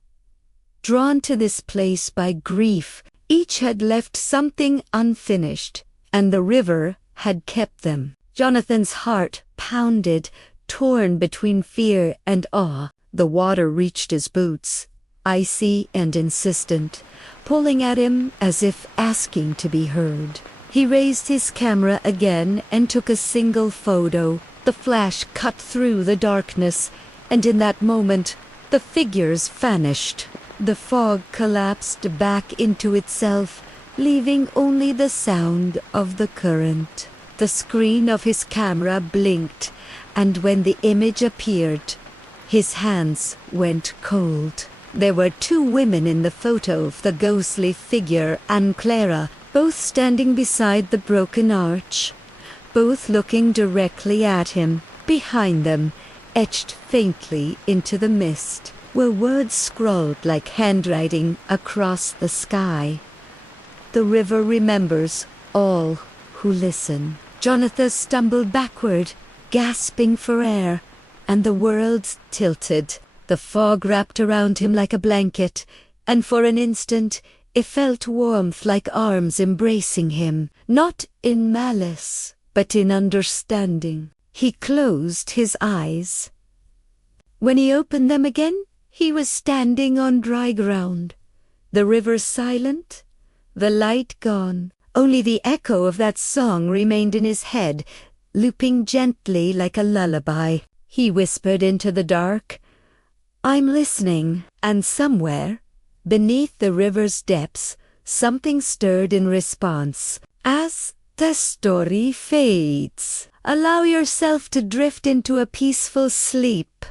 drawn to this place by grief, each had left something unfinished, and the river had kept them. Jonathan's heart pounded, torn between fear and awe. The water reached his boots, icy and insistent, pulling at him as if asking to be heard. He raised his camera again and took a single photo. The flash cut through the darkness, and in that moment, the figures vanished. The fog collapsed back into itself, leaving only the sound of the current. The screen of his camera blinked, and when the image appeared, his hands went cold. There were two women in the photo of the ghostly figure and Clara, both standing beside the broken arch, both looking directly at him. Behind them, etched faintly into the mist, were words scrawled like handwriting across the sky. "The river remembers all who listen." Jonathan stumbled backward, gasping for air, and the world tilted. The fog wrapped around him like a blanket, and for an instant it felt warmth like arms embracing him, not in malice, but in understanding. He closed his eyes. When he opened them again, he was standing on dry ground. The river silent, the light gone. Only the echo of that song remained in his head, looping gently like a lullaby. He whispered into the dark, "I'm listening." And somewhere, beneath the river's depths, something stirred in response. As the story fades, allow yourself to drift into a peaceful sleep.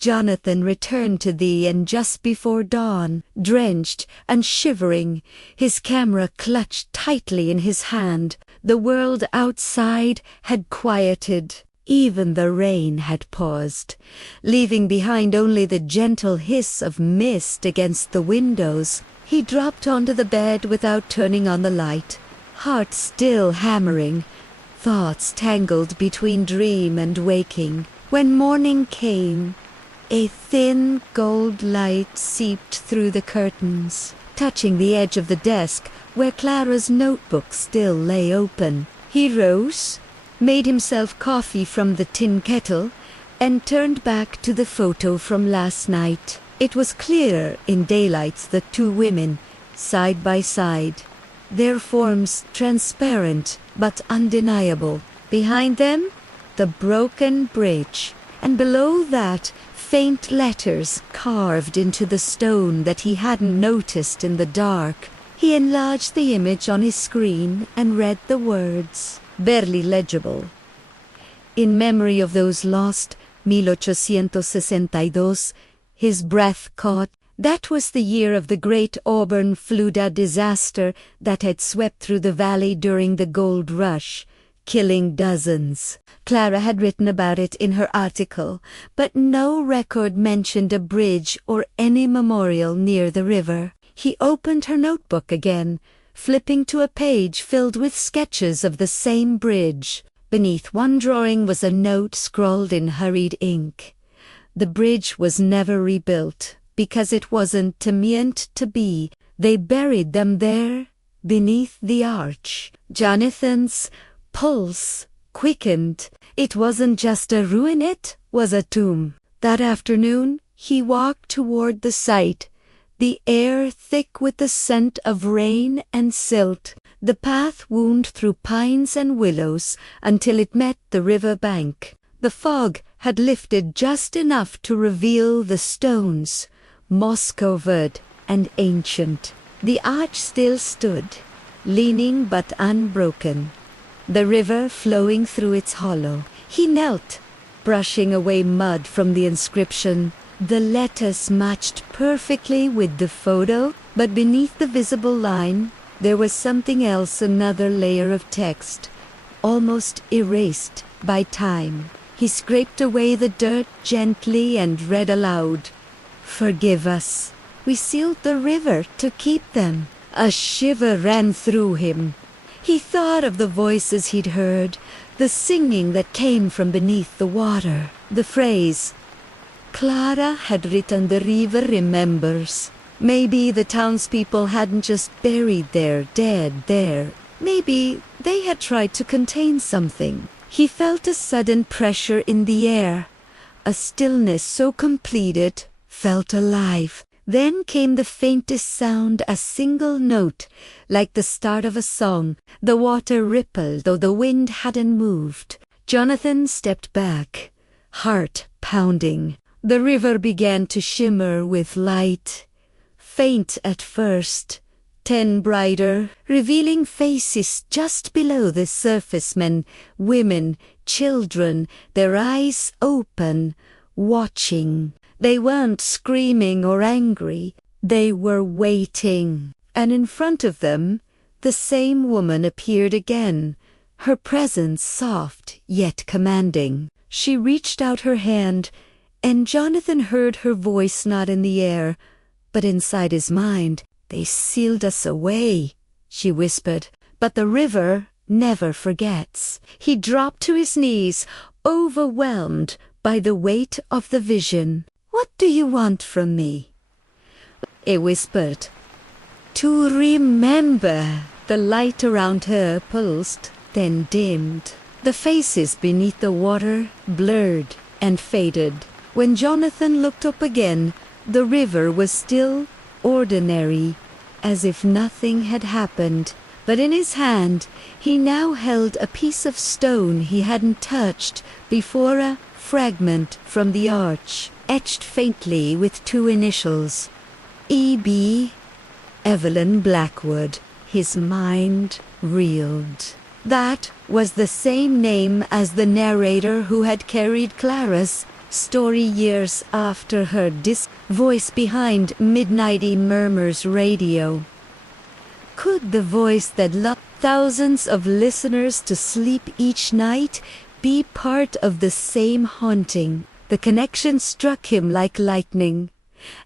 Jonathan returned to thee, and just before dawn, drenched and shivering, his camera clutched tightly in his hand. The world outside had quieted. Even the rain had paused, leaving behind only the gentle hiss of mist against the windows. He dropped onto the bed without turning on the light, heart still hammering, thoughts tangled between dream and waking. When morning came, a thin gold light seeped through the curtains, touching the edge of the desk where Clara's notebook still lay open. He rose, made himself coffee from the tin kettle, and turned back to the photo from last night. It was clear in daylight the two women, side by side, their forms transparent but undeniable. Behind them, the broken bridge, and below that, faint letters carved into the stone that he hadn't noticed in the dark. He enlarged the image on his screen and read the words, barely legible. In memory of those lost 1862, his breath caught. That was the year of the great Auburn flood disaster that had swept through the valley during the gold rush, killing dozens. Clara had written about it in her article, but no record mentioned a bridge or any memorial near the river. He opened her notebook again, flipping to a page filled with sketches of the same bridge. Beneath one drawing was a note scrawled in hurried ink. The bridge was never rebuilt, because it wasn't meant to be. They buried them there, beneath the arch. Jonathan's pulse quickened. It wasn't just a ruin, it was a tomb. That afternoon, he walked toward the site, the air thick with the scent of rain and silt. The path wound through pines and willows until it met the river bank. The fog had lifted just enough to reveal the stones, moss-covered and ancient. The arch still stood, leaning but unbroken, the river flowing through its hollow. He knelt, brushing away mud from the inscription. The letters matched perfectly with the photo, but beneath the visible line, there was something else, another layer of text, almost erased by time. He scraped away the dirt gently and read aloud, "Forgive us. We sealed the river to keep them." A shiver ran through him. He thought of the voices he'd heard, the singing that came from beneath the water. The phrase, "Clara had written the river remembers." Maybe the townspeople hadn't just buried their dead there. Maybe they had tried to contain something. He felt a sudden pressure in the air, a stillness so complete it felt alive. Then came the faintest sound, a single note, like the start of a song. The water rippled, though the wind hadn't moved. Jonathan stepped back, heart pounding. The river began to shimmer with light, faint at first, then brighter, revealing faces just below the surface, men, women, children, their eyes open, watching. They weren't screaming or angry, they were waiting. And in front of them, the same woman appeared again, her presence soft yet commanding. She reached out her hand, and Jonathan heard her voice not in the air, but inside his mind. "They sealed us away," she whispered, "but the river never forgets." He dropped to his knees, overwhelmed by the weight of the vision. "What do you want from me?" It whispered. "To remember." The light around her pulsed, then dimmed. The faces beneath the water blurred and faded. When Jonathan looked up again, the river was still ordinary, as if nothing had happened. But in his hand, he now held a piece of stone he hadn't touched before, a fragment from the arch, etched faintly with two initials. E.B. Evelyn Blackwood. His mind reeled. That was the same name as the narrator who had carried Clara's story years after her voice behind Midnighty Murmurs Radio. Could the voice that lulled thousands of listeners to sleep each night be part of the same haunting? The connection struck him like lightning.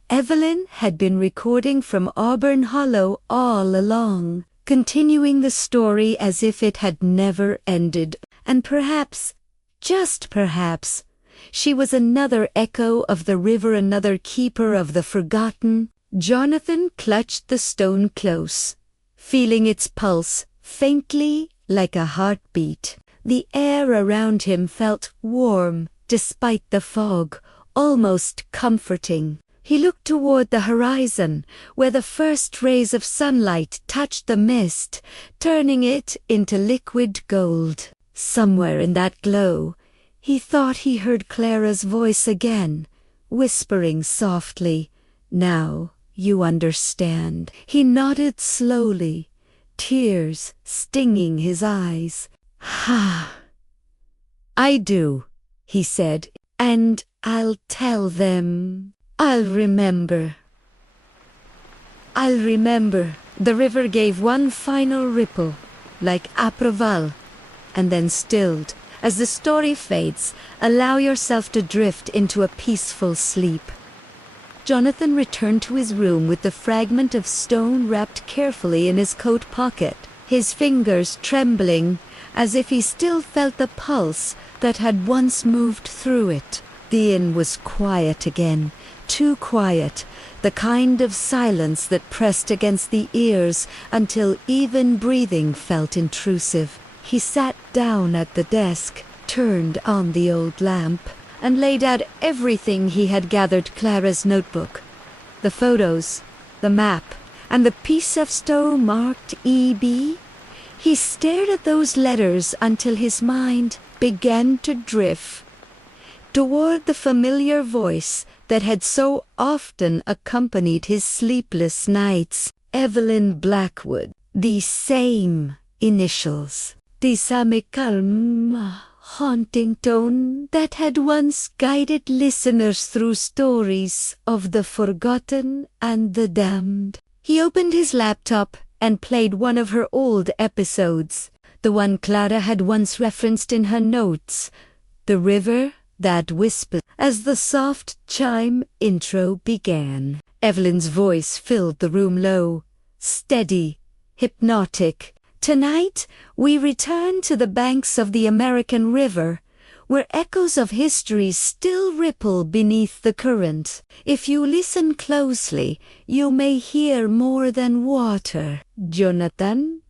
Evelyn had been recording from Auburn Hollow all along, continuing the story as if it had never ended. And perhaps, just perhaps, she was another echo of the river, another keeper of the forgotten. Jonathan clutched the stone close, feeling its pulse faintly like a heartbeat. The air around him felt warm despite the fog, almost comforting. He looked toward the horizon, where the first rays of sunlight touched the mist, turning it into liquid gold. Somewhere in that glow, he thought he heard Clara's voice again, whispering softly, "Now you understand." He nodded slowly, tears stinging his eyes. "Ha! I do," he said, "and I'll tell them. I'll remember. I'll remember." The river gave one final ripple, like approval, and then stilled. As the story fades, allow yourself to drift into a peaceful sleep. Jonathan returned to his room with the fragment of stone wrapped carefully in his coat pocket, his fingers trembling as if he still felt the pulse that had once moved through it. The inn was quiet again, too quiet, the kind of silence that pressed against the ears until even breathing felt intrusive. He sat down at the desk, turned on the old lamp, and laid out everything he had gathered. Clara's notebook, the photos, the map, and the piece of stone marked E.B. He stared at those letters until his mind began to drift toward the familiar voice that had so often accompanied his sleepless nights. Evelyn Blackwood. The same initials. The same calm, haunting tone that had once guided listeners through stories of the forgotten and the damned. He opened his laptop and played one of her old episodes, the one Clara had once referenced in her notes, "The River That Whispered." As the soft chime intro began, Evelyn's voice filled the room low, steady, hypnotic. "Tonight, we return to the banks of the American River, where echoes of history still ripple beneath the current. If you listen closely, you may hear more than water." "Jonathan?"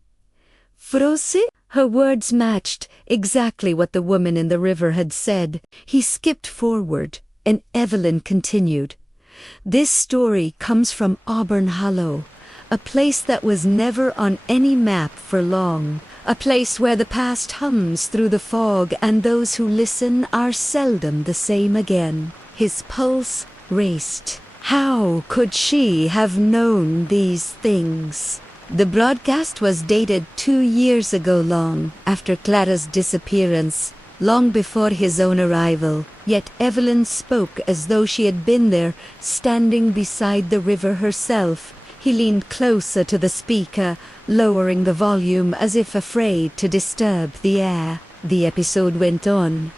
"Froze?" Her words matched exactly what the woman in the river had said. He skipped forward, and Evelyn continued. "This story comes from Auburn Hollow, a place that was never on any map for long, a place where the past hums through the fog and those who listen are seldom the same again." His pulse raced. How could she have known these things? The broadcast was dated 2 years ago, long after Clara's disappearance, long before his own arrival. Yet Evelyn spoke as though she had been there, standing beside the river herself. He leaned closer to the speaker, lowering the volume as if afraid to disturb the air. The episode went on.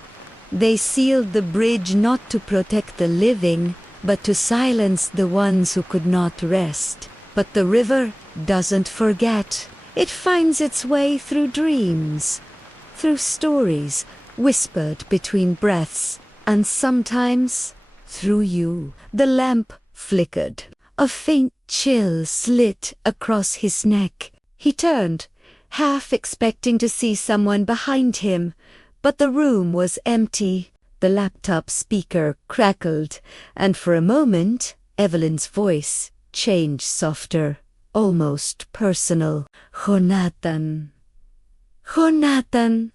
"They sealed the bridge not to protect the living, but to silence the ones who could not rest. But the river doesn't forget. It finds its way through dreams, through stories whispered between breaths, and sometimes through you." The lamp flickered. A faint chill slid across his neck. He turned, half expecting to see someone behind him, but the room was empty. The laptop speaker crackled, and for a moment, Evelyn's voice changed softer, almost personal. "Jonathan. Jonathan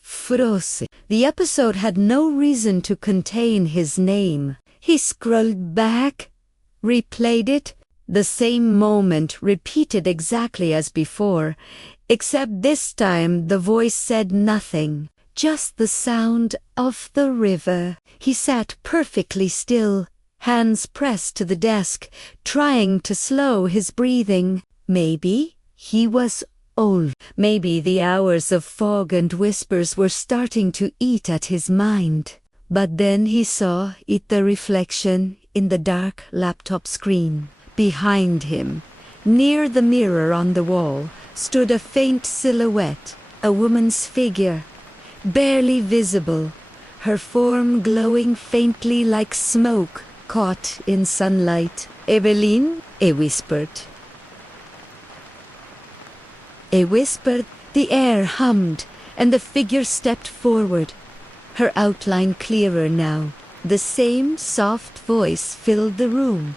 Froze." The episode had no reason to contain his name. He scrolled back, replayed it, the same moment repeated exactly as before, except this time the voice said nothing, just the sound of the river. He sat perfectly still, hands pressed to the desk, trying to slow his breathing. Maybe he was old. Maybe the hours of fog and whispers were starting to eat at his mind. But then he saw the reflection in the dark laptop screen. Behind him, near the mirror on the wall, stood a faint silhouette, a woman's figure, barely visible, her form glowing faintly like smoke caught in sunlight. "Evelyn?" he whispered. He whispered. The air hummed, and the figure stepped forward, her outline clearer now, The same soft voice filled the room,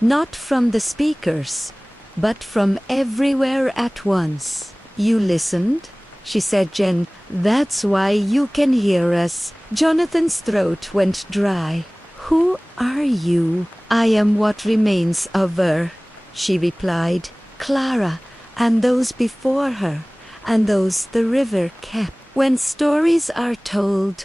not from the speakers, but from everywhere at once. "You listened?" she said gently. "That's why you can hear us." Jonathan's throat went dry. "Who are you?" "I am what remains of her," she replied. "Clara, and those before her, and those the river kept. When stories are told,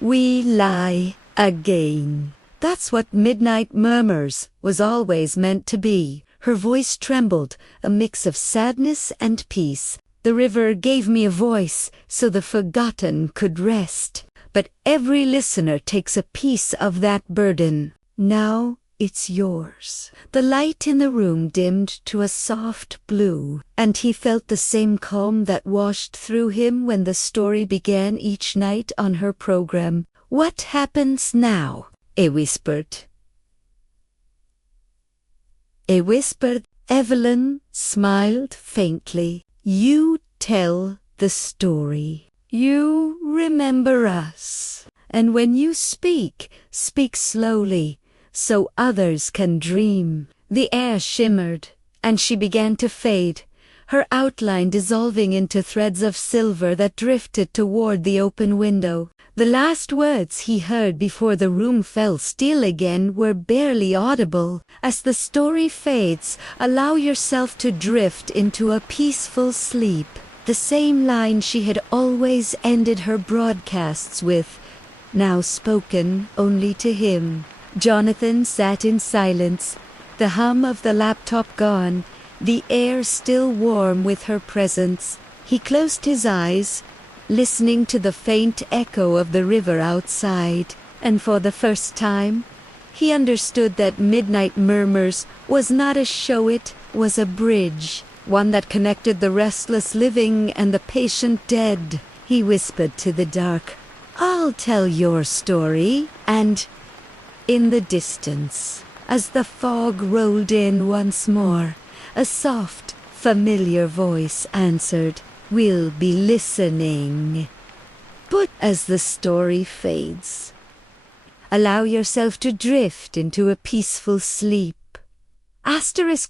we lie again." That's what Midnight Murmurs was always meant to be. Her voice trembled, a mix of sadness and peace. "The river gave me a voice so the forgotten could rest. But every listener takes a piece of that burden. Now it's yours." The light in the room dimmed to a soft blue, and he felt the same calm that washed through him when the story began each night on her program. "What happens now?" he whispered. Evelyn smiled faintly. "You tell the story. You remember us. And when you speak, speak slowly, so others can dream." The air shimmered, and she began to fade, her outline dissolving into threads of silver that drifted toward the open window. The last words he heard before the room fell still again were barely audible. "As the story fades, allow yourself to drift into a peaceful sleep." The same line she had always ended her broadcasts with, now spoken only to him. Jonathan sat in silence, the hum of the laptop gone, the air still warm with her presence. He closed his eyes, listening to the faint echo of the river outside, and for the first time, he understood that Midnight Murmurs was not a show, it was a bridge, one that connected the restless living and the patient dead. He whispered to the dark, "I'll tell your story," and in the distance, as the fog rolled in once more, a soft, familiar voice answered, "We'll be listening." But as the story fades, allow yourself to drift into a peaceful sleep.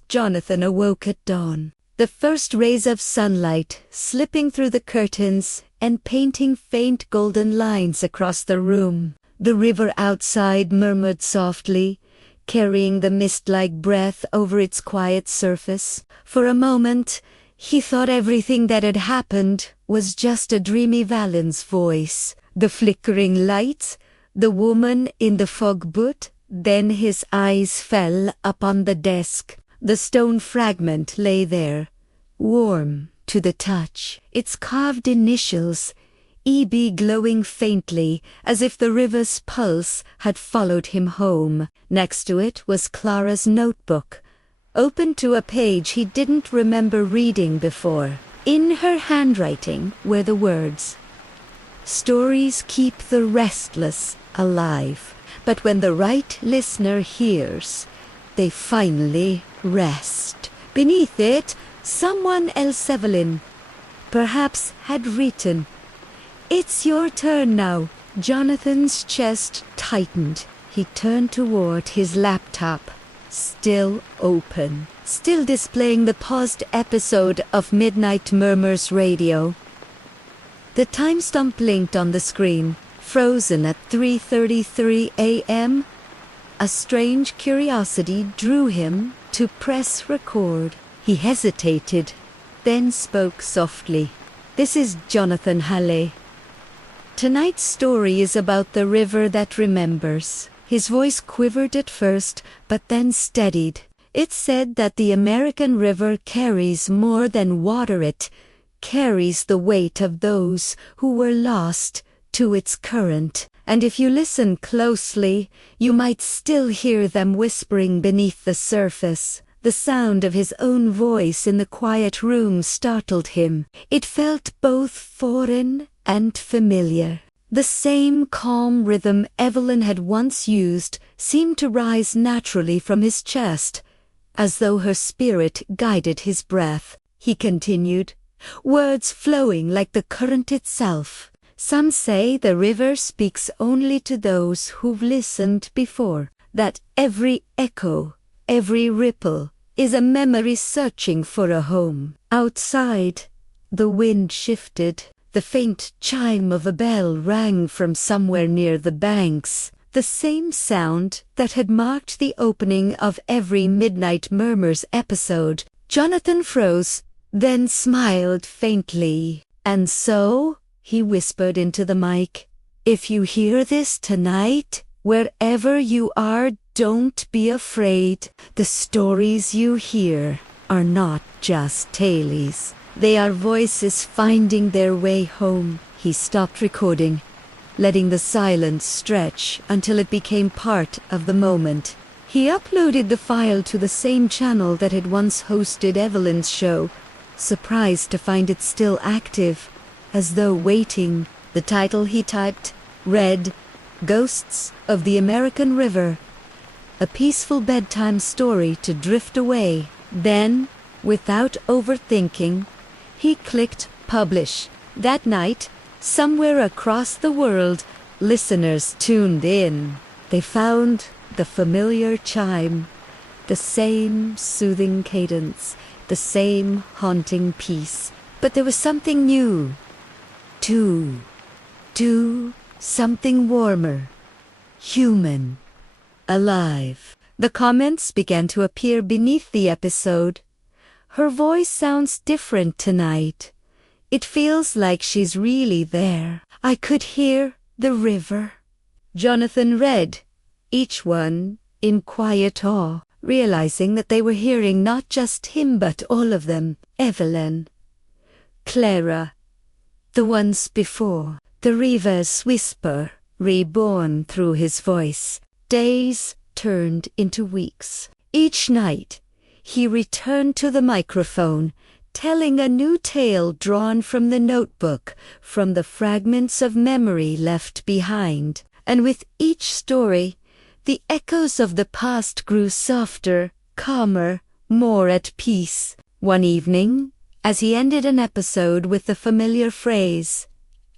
Jonathan awoke at dawn. The first rays of sunlight slipping through the curtains and painting faint golden lines across the room. The river outside murmured softly, carrying the mist-like breath over its quiet surface. For a moment, he thought everything that had happened was just a dreamy Valen's voice. The flickering lights, the woman in the fog boot. Then his eyes fell upon the desk. The stone fragment lay there, warm to the touch, its carved initials, EB, glowing faintly, as if the river's pulse had followed him home. Next to it was Clara's notebook, open to a page he didn't remember reading before. In her handwriting were the words, "Stories keep the restless alive, but when the right listener hears, they finally rest." Beneath it, someone else, Evelyn, perhaps, had written, "It's your turn now." Jonathan's chest tightened. He turned toward his laptop, still open, still displaying the paused episode of Midnight Murmurs Radio. The timestamp blinked on the screen, frozen at 3:33 a.m. A strange curiosity drew him to press record. He hesitated, then spoke softly. "This is Jonathan Halley. Tonight's story is about the river that remembers." His voice quivered at first, but then steadied. "It's said that the American river carries more than water, it carries the weight of those who were lost to its current. And if you listen closely, you might still hear them whispering beneath the surface." The sound of his own voice in the quiet room startled him. It felt both foreign and familiar. The same calm rhythm Evelyn had once used seemed to rise naturally from his chest, as though her spirit guided his breath. He continued, words flowing like the current itself. Some say the river speaks only to those who've listened before, that every echo, every ripple, is a memory searching for a home. Outside, the wind shifted. The faint chime of a bell rang from somewhere near the banks, the same sound that had marked the opening of every Midnight Murmurs episode. Jonathan froze, then smiled faintly. "And so," he whispered into the mic, "if you hear this tonight, wherever you are, don't be afraid. The stories you hear are not just tales. They are voices finding their way home." He stopped recording, letting the silence stretch until it became part of the moment. He uploaded the file to the same channel that had once hosted Evelyn's show, surprised to find it still active, as though waiting. The title he typed read, "Ghosts of the American River, a peaceful bedtime story to drift away." Then, without overthinking, he clicked publish. That night, somewhere across the world, listeners tuned in. They found the familiar chime, the same soothing cadence, the same haunting peace. But there was something new. Something warmer, human, alive. The comments began to appear beneath the episode. "Her voice sounds different tonight. It feels like she's really there. I could hear the river." Jonathan read, each one in quiet awe, realizing that they were hearing not just him but all of them. Evelyn, Clara, the ones before. The river's whisper, reborn through his voice. Days turned into weeks. Each night, he returned to the microphone, telling a new tale drawn from the notebook, from the fragments of memory left behind. And with each story, the echoes of the past grew softer, calmer, more at peace. One evening, as he ended an episode with the familiar phrase,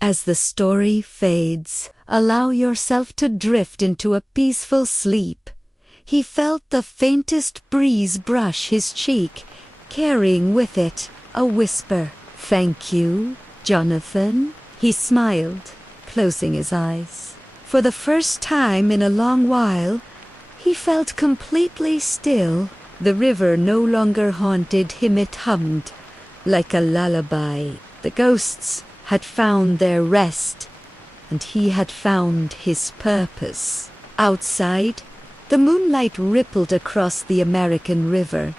"As the story fades, allow yourself to drift into a peaceful sleep," he felt the faintest breeze brush his cheek, carrying with it a whisper. "Thank you, Jonathan." He smiled, closing his eyes. For the first time in a long while, he felt completely still. The river no longer haunted him, it hummed like a lullaby. The ghosts had found their rest, and he had found his purpose. Outside, the moonlight rippled across the American river,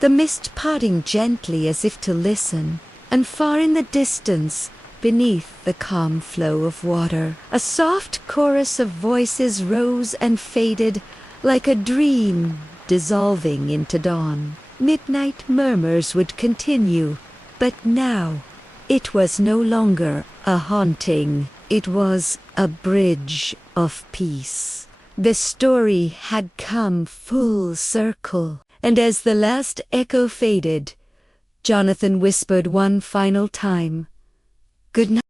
the mist parting gently as if to listen, and far in the distance, beneath the calm flow of water, a soft chorus of voices rose and faded like a dream dissolving into dawn. Midnight Murmurs would continue, but now it was no longer a haunting. It was a bridge of peace. The story had come full circle, and as the last echo faded, Jonathan whispered one final time, "Good night."